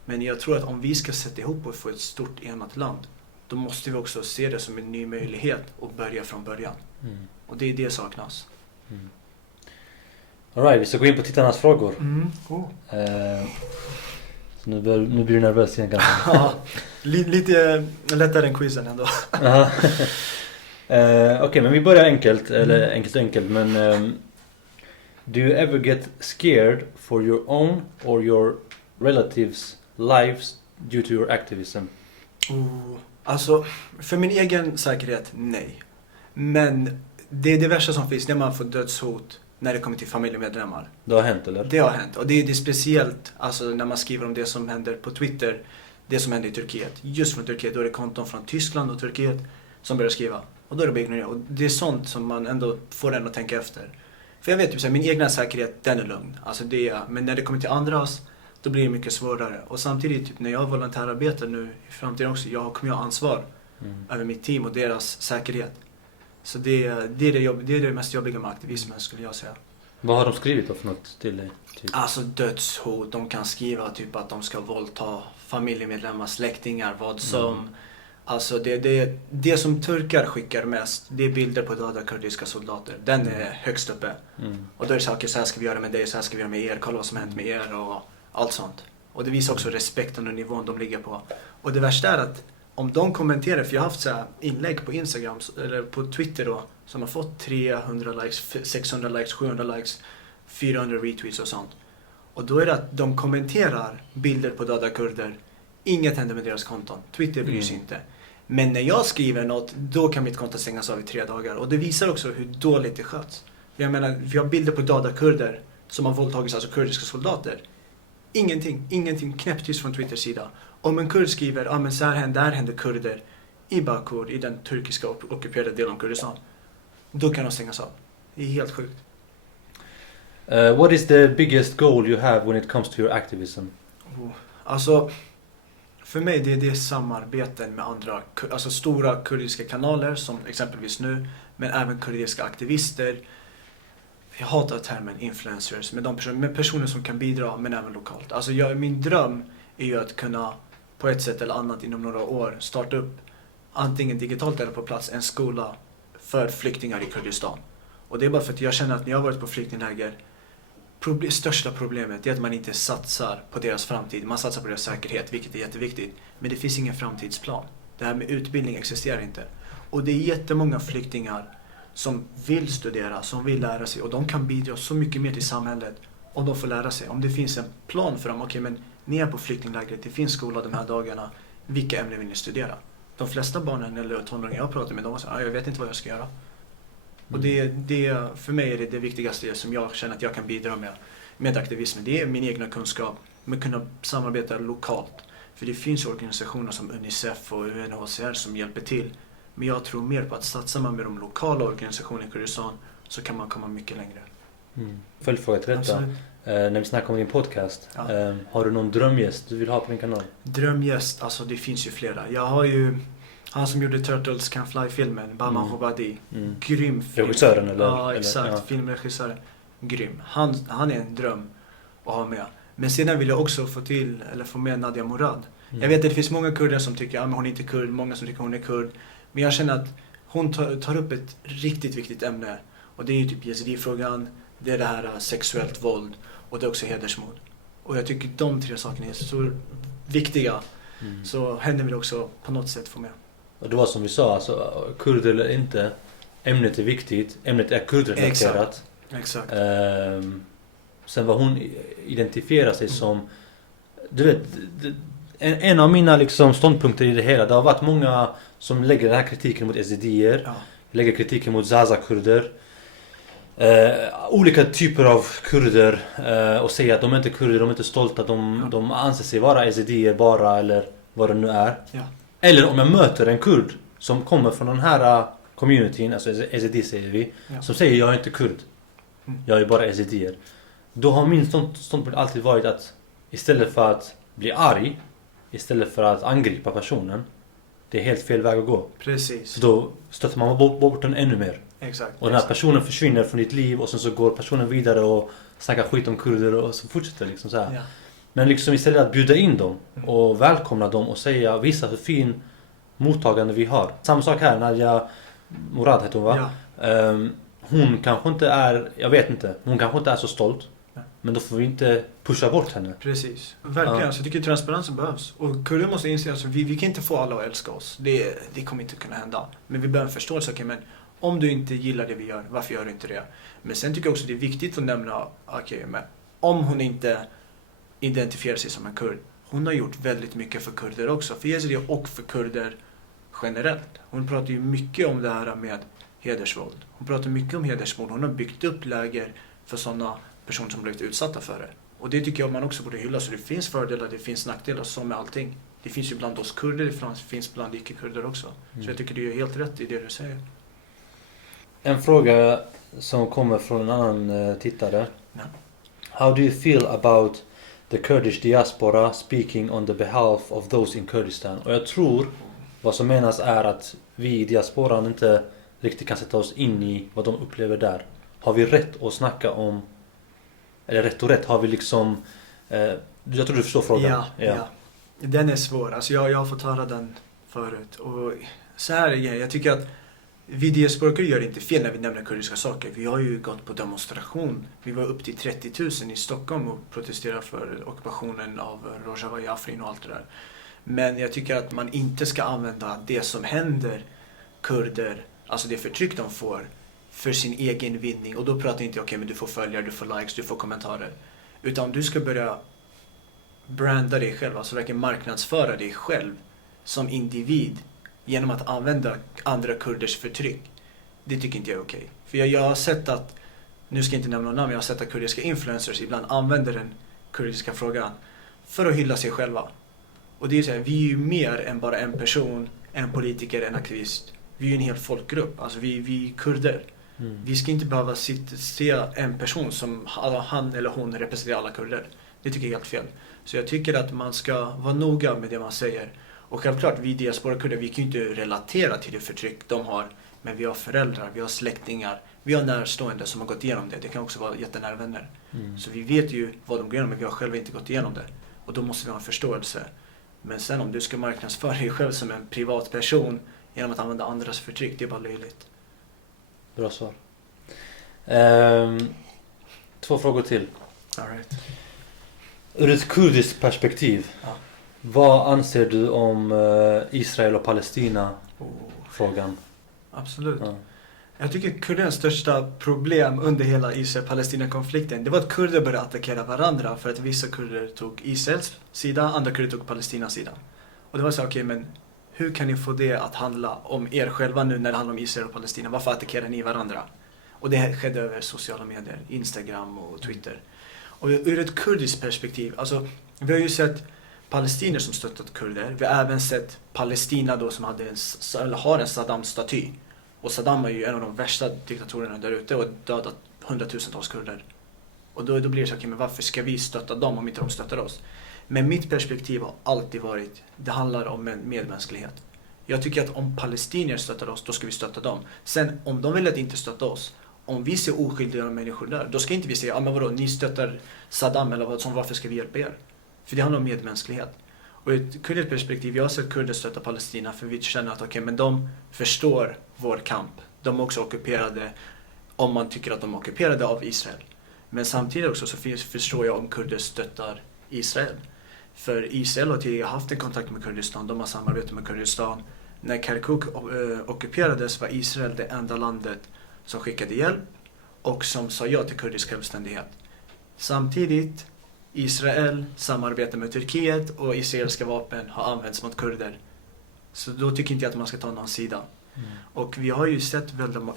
Men jag tror att om vi ska sätta ihop och få ett stort enat land, då måste vi också se det som en ny möjlighet och börja från början. Och det är det saknas. All right, vi ska gå in på tittarnas frågor. Så nu blir du nervös igen kanske. Ja, lite lättare än quizen ändå. Okej, men vi börjar enkelt, eller enkelt, men do you ever get scared for your own or your relatives' lives due to your activism? Alltså, för min egen säkerhet, nej. Men det är det värsta som finns, när man får dödshot när det kommer till familjemedlemmar. Det har hänt, eller? Det har hänt. Och det är speciellt alltså, när man skriver om det som händer på Twitter, det som händer i Turkiet. Just från Turkiet, då är det konton från Tyskland och Turkiet som börjar skriva. Och då är det bara ignorera. Och det är sånt som man ändå får en att tänka efter. För jag vet typ, min egna säkerhet, den är lugn. Alltså men när det kommer till andras, då blir det mycket svårare. Och samtidigt, typ, när jag volontärarbetar nu i framtiden också, kommer jag ha ansvar över mitt team och deras säkerhet. Så det är det mest jobbiga med aktivismen, skulle jag säga. Vad har de skrivit då för något till dig? Typ? Alltså dödshot, de kan skriva typ att de ska våldta familjemedlemmar, släktingar, vad som. Alltså det som turkar skickar mest, det är bilder på döda kurdiska soldater. Den är högst uppe. Och då är det saker, så här ska vi göra med dig, så här ska vi göra med er, kolla vad som hänt med er och allt sånt. Och det visar också respekten och nivån de ligger på. Och det värsta är att om de kommenterar, för jag har haft så här inlägg på Instagram eller på Twitter då, som har fått 300 likes, 600 likes, 700 likes, 400 retweets och sånt. Och då är det att de kommenterar bilder på döda kurder. Inget händer med deras konton. Twitter bryr sig inte. Men när jag skriver något, då kan mitt konto stängas av i 3 dagar. Och det visar också hur dåligt det sköts. Jag menar, vi har bilder på döda kurder som har våldtagits, alltså kurdiska soldater. Ingenting knäpptyst från Twitters sida. Om en kurd skriver, men så här där händer kurder i Bakur, i den turkiska ockuperade delen av Kurdistan, då kan de stängas av. Det är helt sjukt. What is the biggest goal you have when it comes to your activism? Alltså, för mig det är samarbeten med andra, alltså stora kurdiska kanaler som exempelvis nu, men även kurdiska aktivister. Jag hatar termen influencers, med personer som kan bidra, men även lokalt. Alltså min dröm är ju att kunna på ett sätt eller annat inom några år starta upp, antingen digitalt eller på plats, en skola för flyktingar i Kurdistan. Och det är bara för att jag känner att när jag har varit på flyktingläger, största problemet är att man inte satsar på deras framtid. Man satsar på deras säkerhet, vilket är jätteviktigt. Men det finns ingen framtidsplan. Det här med utbildning existerar inte. Och det är jättemånga flyktingar som vill studera, som vill lära sig. Och de kan bidra så mycket mer till samhället om de får lära sig. Om det finns en plan för dem. Okej, men ni är på flyktinglägret, det finns skola de här dagarna. Vilka ämnen vill ni studera? De flesta barnen eller tonåringar jag pratar med, de säger jag vet inte vad jag ska göra. Och det för mig är det viktigaste som jag känner att jag kan bidra med aktivismen. Det är min egna kunskap, men kunna samarbeta lokalt. För det finns organisationer som UNICEF och UNHCR som hjälper till. Men jag tror mer på att satsa man med de lokala organisationerna i Kurdistan, så kan man komma mycket längre. Följdfråga till detta. När vi snackar om din podcast, har du någon drömgäst du vill ha på din kanal? Drömgäst, alltså det finns ju flera. Jag har ju Han som gjorde Turtles Can Fly-filmen, Bama Hobadi. Grym film. Regissören eller? Ja, exakt. Eller, ja. Filmregissören. Grym. Han är en dröm att ha med. Men sedan vill jag också få med Nadia Murad. Jag vet att det finns många kurder som tycker att hon är inte kurd, många som tycker hon är kurd. Men jag känner att hon tar upp ett riktigt viktigt ämne. Och det är ju typ yazidi-frågan, det är det här sexuellt våld och det är också hedersmord. Och jag tycker de 3 sakerna är så viktiga. Så henne vill också på något sätt få med. Och det var som vi sa, alltså, kurder eller inte, ämnet är viktigt, ämnet är kurdrelaterat. Exakt. Sen vad hon identifierar sig som, du vet, en av mina liksom ståndpunkter i det hela, det har varit många som lägger den här kritiken mot ezidier, lägger kritiken mot Zaza-kurder, olika typer av kurder, och säger att de är inte kurder, de är inte stolta, de anser sig vara ezidier bara, eller vad det nu är. Eller om jag möter en kurd som kommer från den här communityn, alltså ezidi säger vi, som säger jag är inte kurd, jag är bara ezidier. Då har min ståndpunkt alltid varit att istället för att bli arg, istället för att angripa personen, det är helt fel väg att gå. Precis. Så då stöter man bort den ännu mer. Exakt. Och den här personen försvinner från ditt liv och sen så går personen vidare och snackar skit om kurder och så fortsätter liksom så här. Men liksom istället att bjuda in dem och välkomna dem och visa hur fin mottagande vi har. Samma sak här, Nadia Murad heter hon, va? Hon kanske inte är, jag vet inte, hon kanske inte är så stolt. Men då får vi inte pusha bort henne. Precis. Verkligen, så jag tycker transparensen behövs. Och kurder måste inse att vi kan inte få alla att älska oss. Det kommer inte kunna hända. Men vi behöver förståelse, okej, men om du inte gillar det vi gör, varför gör du inte det? Men sen tycker jag också det är viktigt att nämna, men om hon inte identifierar sig som en kurd, hon har gjort väldigt mycket för kurder också. För yazidier och för kurder generellt. Hon pratar ju mycket om det här med hedersvåld. Hon pratar mycket om hedersmord. Hon har byggt upp läger för sådana personer som blivit utsatta för det. Och det tycker jag man också borde hylla. Så det finns fördelar, det finns nackdelar som med allting. Det finns ju bland oss kurder, det finns bland icke-kurder också. Så jag tycker du är helt rätt i det du säger. En fråga som kommer från en annan tittare. How do you feel about the Kurdish diaspora speaking on the behalf of those in Kurdistan? Och jag tror vad som menas är att vi i diasporan inte riktigt kan sätta oss in i vad de upplever där. Har vi rätt att snacka om, eller rätt och rätt, har vi liksom, jag tror du förstår frågan. Ja. Den är svår, alltså jag har fått höra den förut. Och så här igen, jag tycker att vi diasporer gör inte fel när vi nämner kurdiska saker. Vi har ju gått på demonstration. Vi var upp till 30 000 i Stockholm och protesterade för ockupationen av Rojava i Afrin och allt det där. Men jag tycker att man inte ska använda det som händer kurder, alltså det förtryck de får, för sin egen vinning. Och då pratar inte okej, men du får följare, du får likes, du får kommentarer. Utan du ska börja branda dig själv, alltså verkligen marknadsföra dig själv som individ genom att använda andra kurders förtryck. Det tycker inte jag är okej. För jag har sett att, nu ska jag inte nämna någon namn, jag har sett att kurdiska influencers ibland använder den kurdiska frågan för att hylla sig själva. Och det är så här, vi är ju mer än bara en person, en politiker, en aktivist. Vi är ju en hel folkgrupp, alltså vi är kurder. Vi ska inte behöva se en person som han eller hon representerar alla kurder. Det tycker jag är helt fel. Så jag tycker att man ska vara noga med det man säger. Och självklart, vi diaspora-kurder, vi kan ju inte relatera till det förtryck de har. Men vi har föräldrar, vi har släktingar, vi har närstående som har gått igenom det. Det kan också vara jättenära vänner. Så vi vet ju vad de går igenom, men vi har själva inte gått igenom det. Och då måste vi ha en förståelse. Men sen om du ska marknadsföra dig själv som en privatperson genom att använda andras förtryck, det är bara löjligt. Bra svar. 2 frågor till. All right. Ur ett kurdiskt perspektiv, vad anser du om Israel och Palestina-frågan? Absolut. Jag tycker kurdernas största problem under hela Israel-Palestina-konflikten, det var att kurder började attackera varandra för att vissa kurder tog Israels sida, andra kurder tog Palestinas sida. Och det var så, okej, men hur kan ni få det att handla om er själva nu när det handlar om Israel och Palestina? Varför attackerar ni varandra? Och det skedde över sociala medier, Instagram och Twitter. Och ur ett kurdiskt perspektiv, alltså vi har ju sett palestinier som stöttat kurder. Vi har även sett Palestina då som har en Saddam-staty. Och Saddam är ju en av de värsta diktatorerna där ute och dödat hundratusentals kurder. Och då blir det så, okej, men varför ska vi stötta dem om inte de stöttar oss? Men mitt perspektiv har alltid varit, det handlar om en medmänsklighet. Jag tycker att om palestinier stöttar oss, då ska vi stötta dem. Sen om de vill att inte stötta oss, om vi ser oskyldiga människor där, då ska inte vi säga, men vadå, ni stöttar Saddam eller vad som, varför ska vi hjälpa er? För det handlar om medmänsklighet. Och i ett kurdiskt perspektiv, jag har sett kurder stötta Palestina för vi känner att okej, men de förstår vår kamp. De är också ockuperade, om man tycker att de är ockuperade av Israel. Men samtidigt också så förstår jag om kurder stöttar Israel. För Israel har tidigare haft en kontakt med Kurdistan, de har samarbetat med Kurdistan. När Kirkuk ockuperades var Israel det enda landet som skickade hjälp och som sa ja till kurdisk självständighet. Samtidigt, Israel samarbetar med Turkiet och israeliska vapen har använts mot kurder. Så då tycker inte jag att man ska ta någon sida. Och vi har ju sett,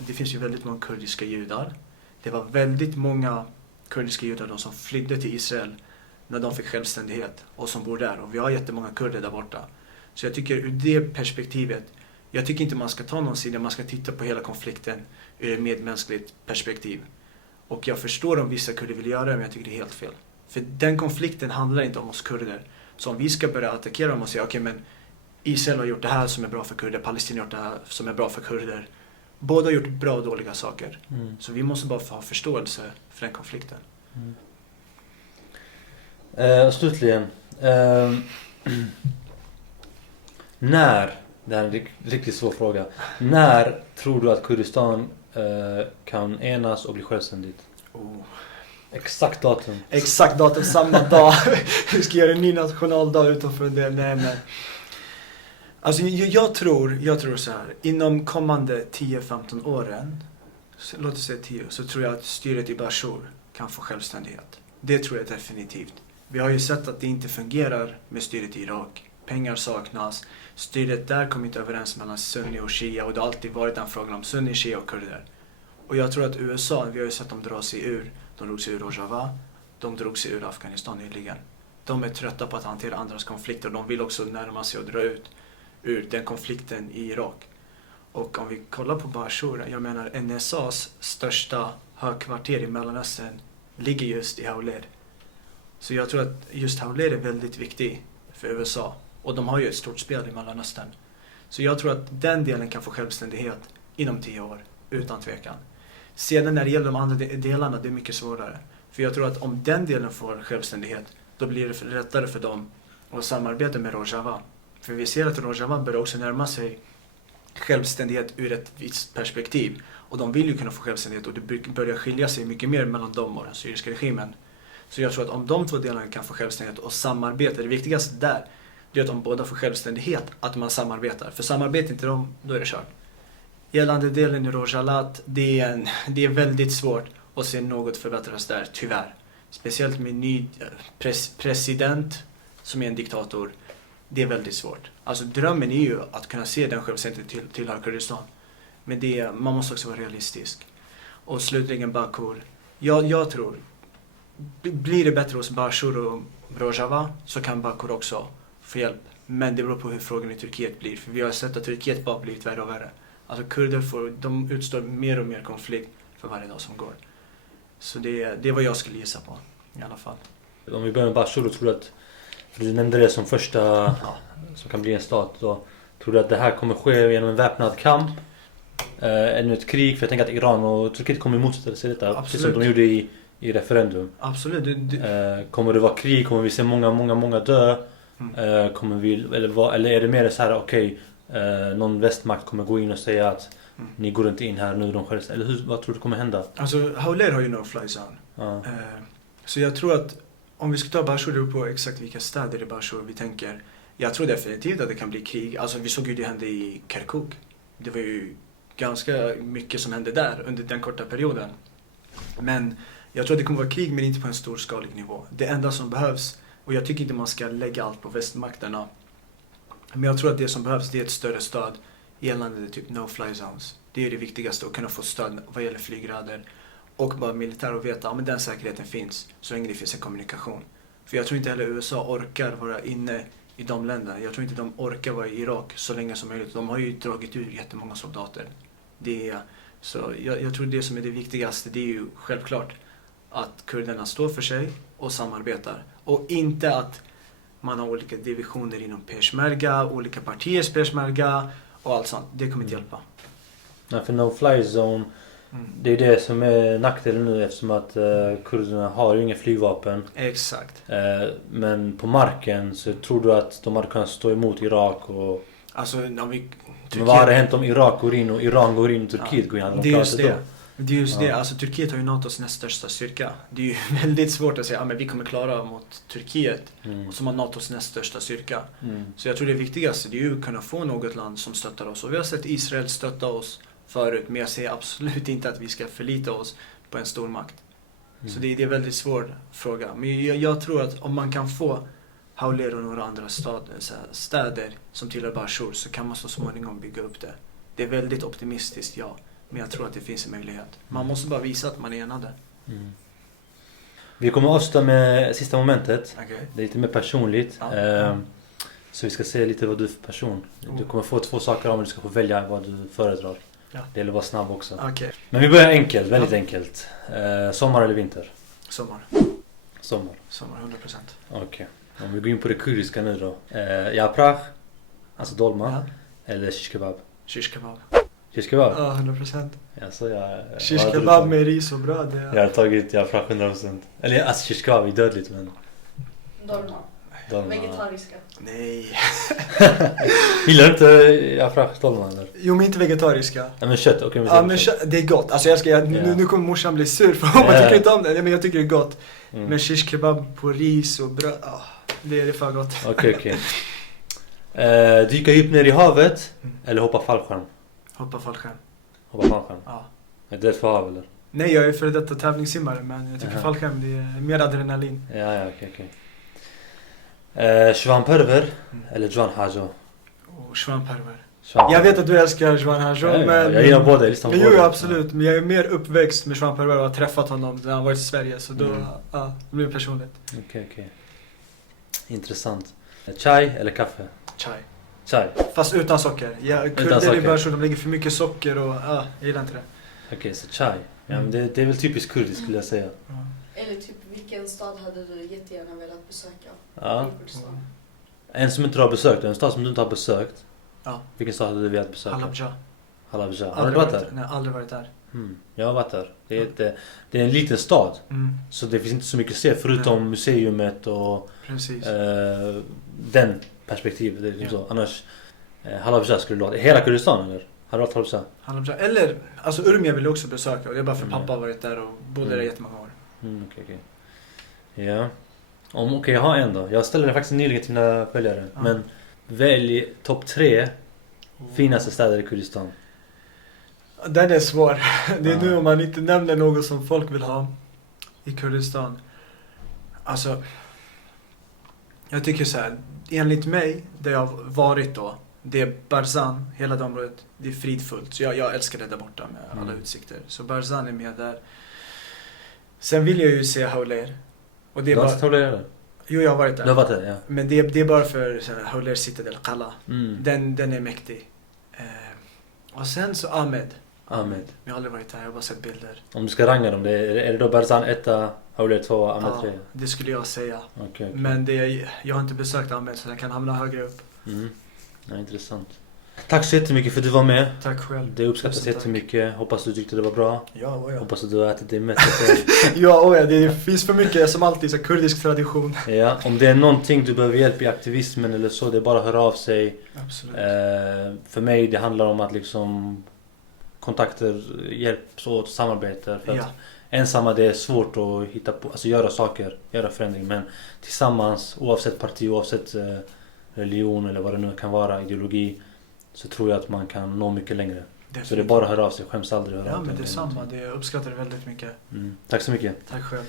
det finns ju väldigt många kurdiska judar. Det var väldigt många kurdiska judar som flydde till Israel när de fick självständighet och som bor där. Och vi har jättemånga kurder där borta. Så jag tycker ur det perspektivet, jag tycker inte man ska ta någon sida, man ska titta på hela konflikten ur ett medmänskligt perspektiv. Och jag förstår om vissa kurder vill göra det, men jag tycker det är helt fel. För den konflikten handlar inte om oss kurder. Så om vi ska börja attackera dem och säga okej, men Israel har gjort det här som är bra för kurder, Palestina har gjort det här som är bra för kurder. Båda har gjort bra och dåliga saker. Så vi måste bara få ha förståelse för den konflikten. Slutligen, när, det här är en riktigt svår fråga, när tror du att Kurdistan kan enas och bli självständigt? Exakt datum. Exakt datum, samma dag. Vi ska göra en ny nationaldag utanför det. Nej, men. Alltså jag tror så här. Inom kommande 10-15 åren, låt oss säga 10, så tror jag att styret i Bashur kan få självständighet. Det tror jag definitivt. Vi har ju sett att det inte fungerar med styret i Irak. Pengar saknas. Styret där kommer inte överens mellan sunni och shia. Och det har alltid varit en fråga om sunni, shia och kurder. Och jag tror att USA, vi har ju sett dem dra sig ur. De drog sig ur Rojava. De drog sig ur Afghanistan nyligen. De är trötta på att hantera andras konflikter. De vill också närma sig och dra ut ur den konflikten i Irak. Och om vi kollar på Bashur, jag menar NSAs största högkvarter i Mellanöstern ligger just i Hawler. Så jag tror att just Hawler är väldigt viktig för USA. Och de har ju ett stort spel i Mellanöstern. Så jag tror att den delen kan få självständighet inom 10 år, utan tvekan. Sedan när det gäller de andra delarna, det är mycket svårare. För jag tror att om den delen får självständighet, då blir det lättare för dem att samarbeta med Rojava. För vi ser att Rojava börjar också närma sig självständighet ur ett visst perspektiv. Och de vill ju kunna få självständighet och det börjar skilja sig mycket mer mellan dem och den syriska regimen. Så jag tror att om de två delarna kan få självständighet och samarbeta, det viktigaste där, det är att om båda får självständighet, att man samarbetar. För samarbetar inte de, då är det kört. Gällande delen i Rojalat, det är väldigt svårt att se något förbättras där, tyvärr. Speciellt med ny president som är en diktator. Det är väldigt svårt. Alltså drömmen är ju att kunna se den självständighet till Kurdistan. Men man måste också vara realistisk. Och slutligen Bakur. Jag tror, blir det bättre hos Bashur och Rojava så kan Bakur också få hjälp. Men det beror på hur frågan i Turkiet blir. För vi har sett att Turkiet bara blivit värre och värre. Alltså kurder de utstår mer och mer konflikt för varje dag som går. Så det är vad jag skulle gissa på i alla fall. Om vi börjar med Bashur, då tror du att, för du nämnde det som första som kan bli en stat, då tror du att det här kommer ske genom en väpnad kamp? Ännu ett krig? För jag tänker att Iran och Turkiet kommer motsätta sig detta. Absolut. Precis som de gjorde i referendum. Absolut. Kommer det vara krig? Kommer vi se många dö? Kommer vi, eller är det mer så här, okej, någon västmakt kommer gå in och säga att ni går inte in här nu, de själva, eller vad tror du kommer hända? Alltså Hawler har ju no-fly zone. Så jag tror att om vi ska ta Bashur, det beror på exakt vilka städer i Bashur vi tänker. Jag tror definitivt att det kan bli krig. Alltså vi såg ju det hände i Kirkuk. Det var ju ganska mycket som hände där under den korta perioden. Men jag tror att det kommer vara krig, men inte på en storskalig nivå. Det enda som behövs, och jag tycker inte man ska lägga allt på västmakterna, men jag tror att det som behövs, det är ett större stöd gällande typ no-fly zones. Det är det viktigaste, att kunna få stöd vad gäller flygräder och bara militär och veta att den säkerheten finns så länge det finns en kommunikation. För jag tror inte heller USA orkar vara inne i de länderna. Jag tror inte de orkar vara i Irak så länge som möjligt. De har ju dragit ur jättemånga soldater. Så jag tror det som är det viktigaste, det är ju självklart att kurderna står för sig och samarbetar. Och inte att Man har olika divisioner inom peshmerga, olika partiers peshmerga och allt sånt. Det kommer inte hjälpa. Nej, för no-fly zone, det är det som är nackdelen nu eftersom att kurderna har ju inga flygvapen. Exakt. Men på marken så tror du att de hade kunnat stå emot Irak och... Alltså, Men vad hade hänt om Irak går in och Iran går in och Turkiet går in? Det är just det. Det är just det. Alltså Turkiet har ju NATOs näst största styrka. Det är ju väldigt svårt att säga men vi kommer klara mot Turkiet som har NATOs näst största styrka. Så jag tror det viktigaste det är ju att kunna få något land som stöttar oss. Och vi har sett Israel stötta oss förut, men jag säger absolut inte att vi ska förlita oss på en stor makt. Så det är en väldigt svår fråga. Men jag tror att om man kan få Hawler och några andra städer som tillhör Bashur så kan man så småningom bygga upp det. Det är väldigt optimistiskt, ja. Men jag tror att det finns en möjlighet. Man måste bara visa att man är enade. Vi kommer avsluta med sista momentet. Okay. Det är lite mer personligt. Ja. Så vi ska se lite vad du är för person. Du kommer få 2 saker om du ska få välja vad du föredrar. Ja. Det gäller att vara snabb också. Okay. Men vi börjar enkelt, väldigt enkelt. Sommar eller vinter? Sommar. Sommar. Sommar, 100%. Okej. Om vi går in på det kurdiska nu då. Yaprach, alltså dolma, eller shish kebab? Shish kebab. Shish kebab? Ja, 100%. Alltså, shish kebab med ris och bröd. Jag har tagit Yaprach 100%. Eller alltså shish kebab är dödligt men... Dolma. Vegetariska. Nej. Gillar du inte Yaprach dolma eller? Jo, men inte vegetariska. Ja, men kött, okej. Ja, men det är gott. Alltså nu kommer morsan bli sur för hon tycker inte om det. Men jag tycker det är gott. Men shish kebab på ris och bröd, det är för gott. Okej. Dyka djupt ner i havet eller hoppa fallskärm? Hoppa fallskärm. Hoppa fallskärm? Ja. Är det för hav eller? Nej, jag är för detta tävlingssimmare, men jag tycker fallskärm det är mer adrenalin. Ja, okej. Shwan Perver eller Juan Hajo? Shwan Perver. Jag vet att du älskar Juan Hajo, men... Jag gillar båda, jag lyssnar på båda. Jo, absolut. Men jag är mer uppväxt med Shwan Perver och har träffat honom när han varit i Sverige. Så då, det blir personligt. Okej. Intressant. Chai eller kaffe? Chai. Fast utan socker. Kurder i Bashur, de lägger för mycket socker och jag gillar inte det. Okej, så chai. Ja, men det är väl typiskt kurdiskt skulle jag säga. Eller typ, vilken stad hade du jättegärna velat besöka? Ja. En som inte har besökt, en stad som du inte har besökt. Ja. Vilken stad hade du velat besöka? Halabja. Har du varit där? Nej, aldrig varit där. Jag har varit där. Det är en liten stad. Så det finns inte så mycket att se förutom museumet och den perspektivet. Det är liksom så. Annars, Halabja skulle du ha. Hela Kurdistan eller? Har du varit Halabja? Eller, alltså Urmia vill jag också besöka. Och det är bara för pappa har varit där och bodde där jättemånga år. Okej. Ja. Okej, jag har en då. Jag ställde det faktiskt nyligen till mina följare. Men välj topp 3 finaste städer i Kurdistan. Den är svår. Det är nu om man inte nämner något som folk vill ha i Kurdistan. Alltså, jag tycker så här, enligt mig, där jag har varit då, det är Barzan, hela det området, det är fridfullt. Så jag älskar det där borta med alla utsikter. Så Barzan är med där. Sen vill jag ju se Hawler. Och det är bara... Hawler? Jo, jag har varit där. Du har varit där, ja. Men det är bara för Hawler Citadel, Qala. Den är mäktig. Och sen så Ahmed. Jag har aldrig varit där, jag har bara sett bilder. Om du ska ranga dem, är det då Barzan 1, Hawler 2, Ahmed 3? Ja, det skulle jag säga. Okay. Men jag har inte besökt Ahmed så jag kan hamna högre upp. Ja, intressant. Tack så jättemycket för att du var med. Tack själv. Det uppskattas jättemycket. Hoppas du tyckte det var bra. Ja. Hoppas att du har ätit det mätt. Ja, det finns för mycket som alltid så kurdisk tradition. Ja, om det är någonting du behöver hjälp i aktivismen eller så, det är bara att höra av sig. Absolut. För mig det handlar om att liksom kontakter hjälps åt, samarbete. För att ensamma det är svårt att hitta på, alltså göra saker, göra förändring. Men tillsammans, oavsett parti, oavsett religion eller vad det nu kan vara, ideologi, så tror jag att man kan nå mycket längre. Definitivt. Så det är bara att höra av sig, skäms aldrig höra av sig. Ja, men det är samma, det uppskattar det väldigt mycket. Tack så mycket. Tack själv.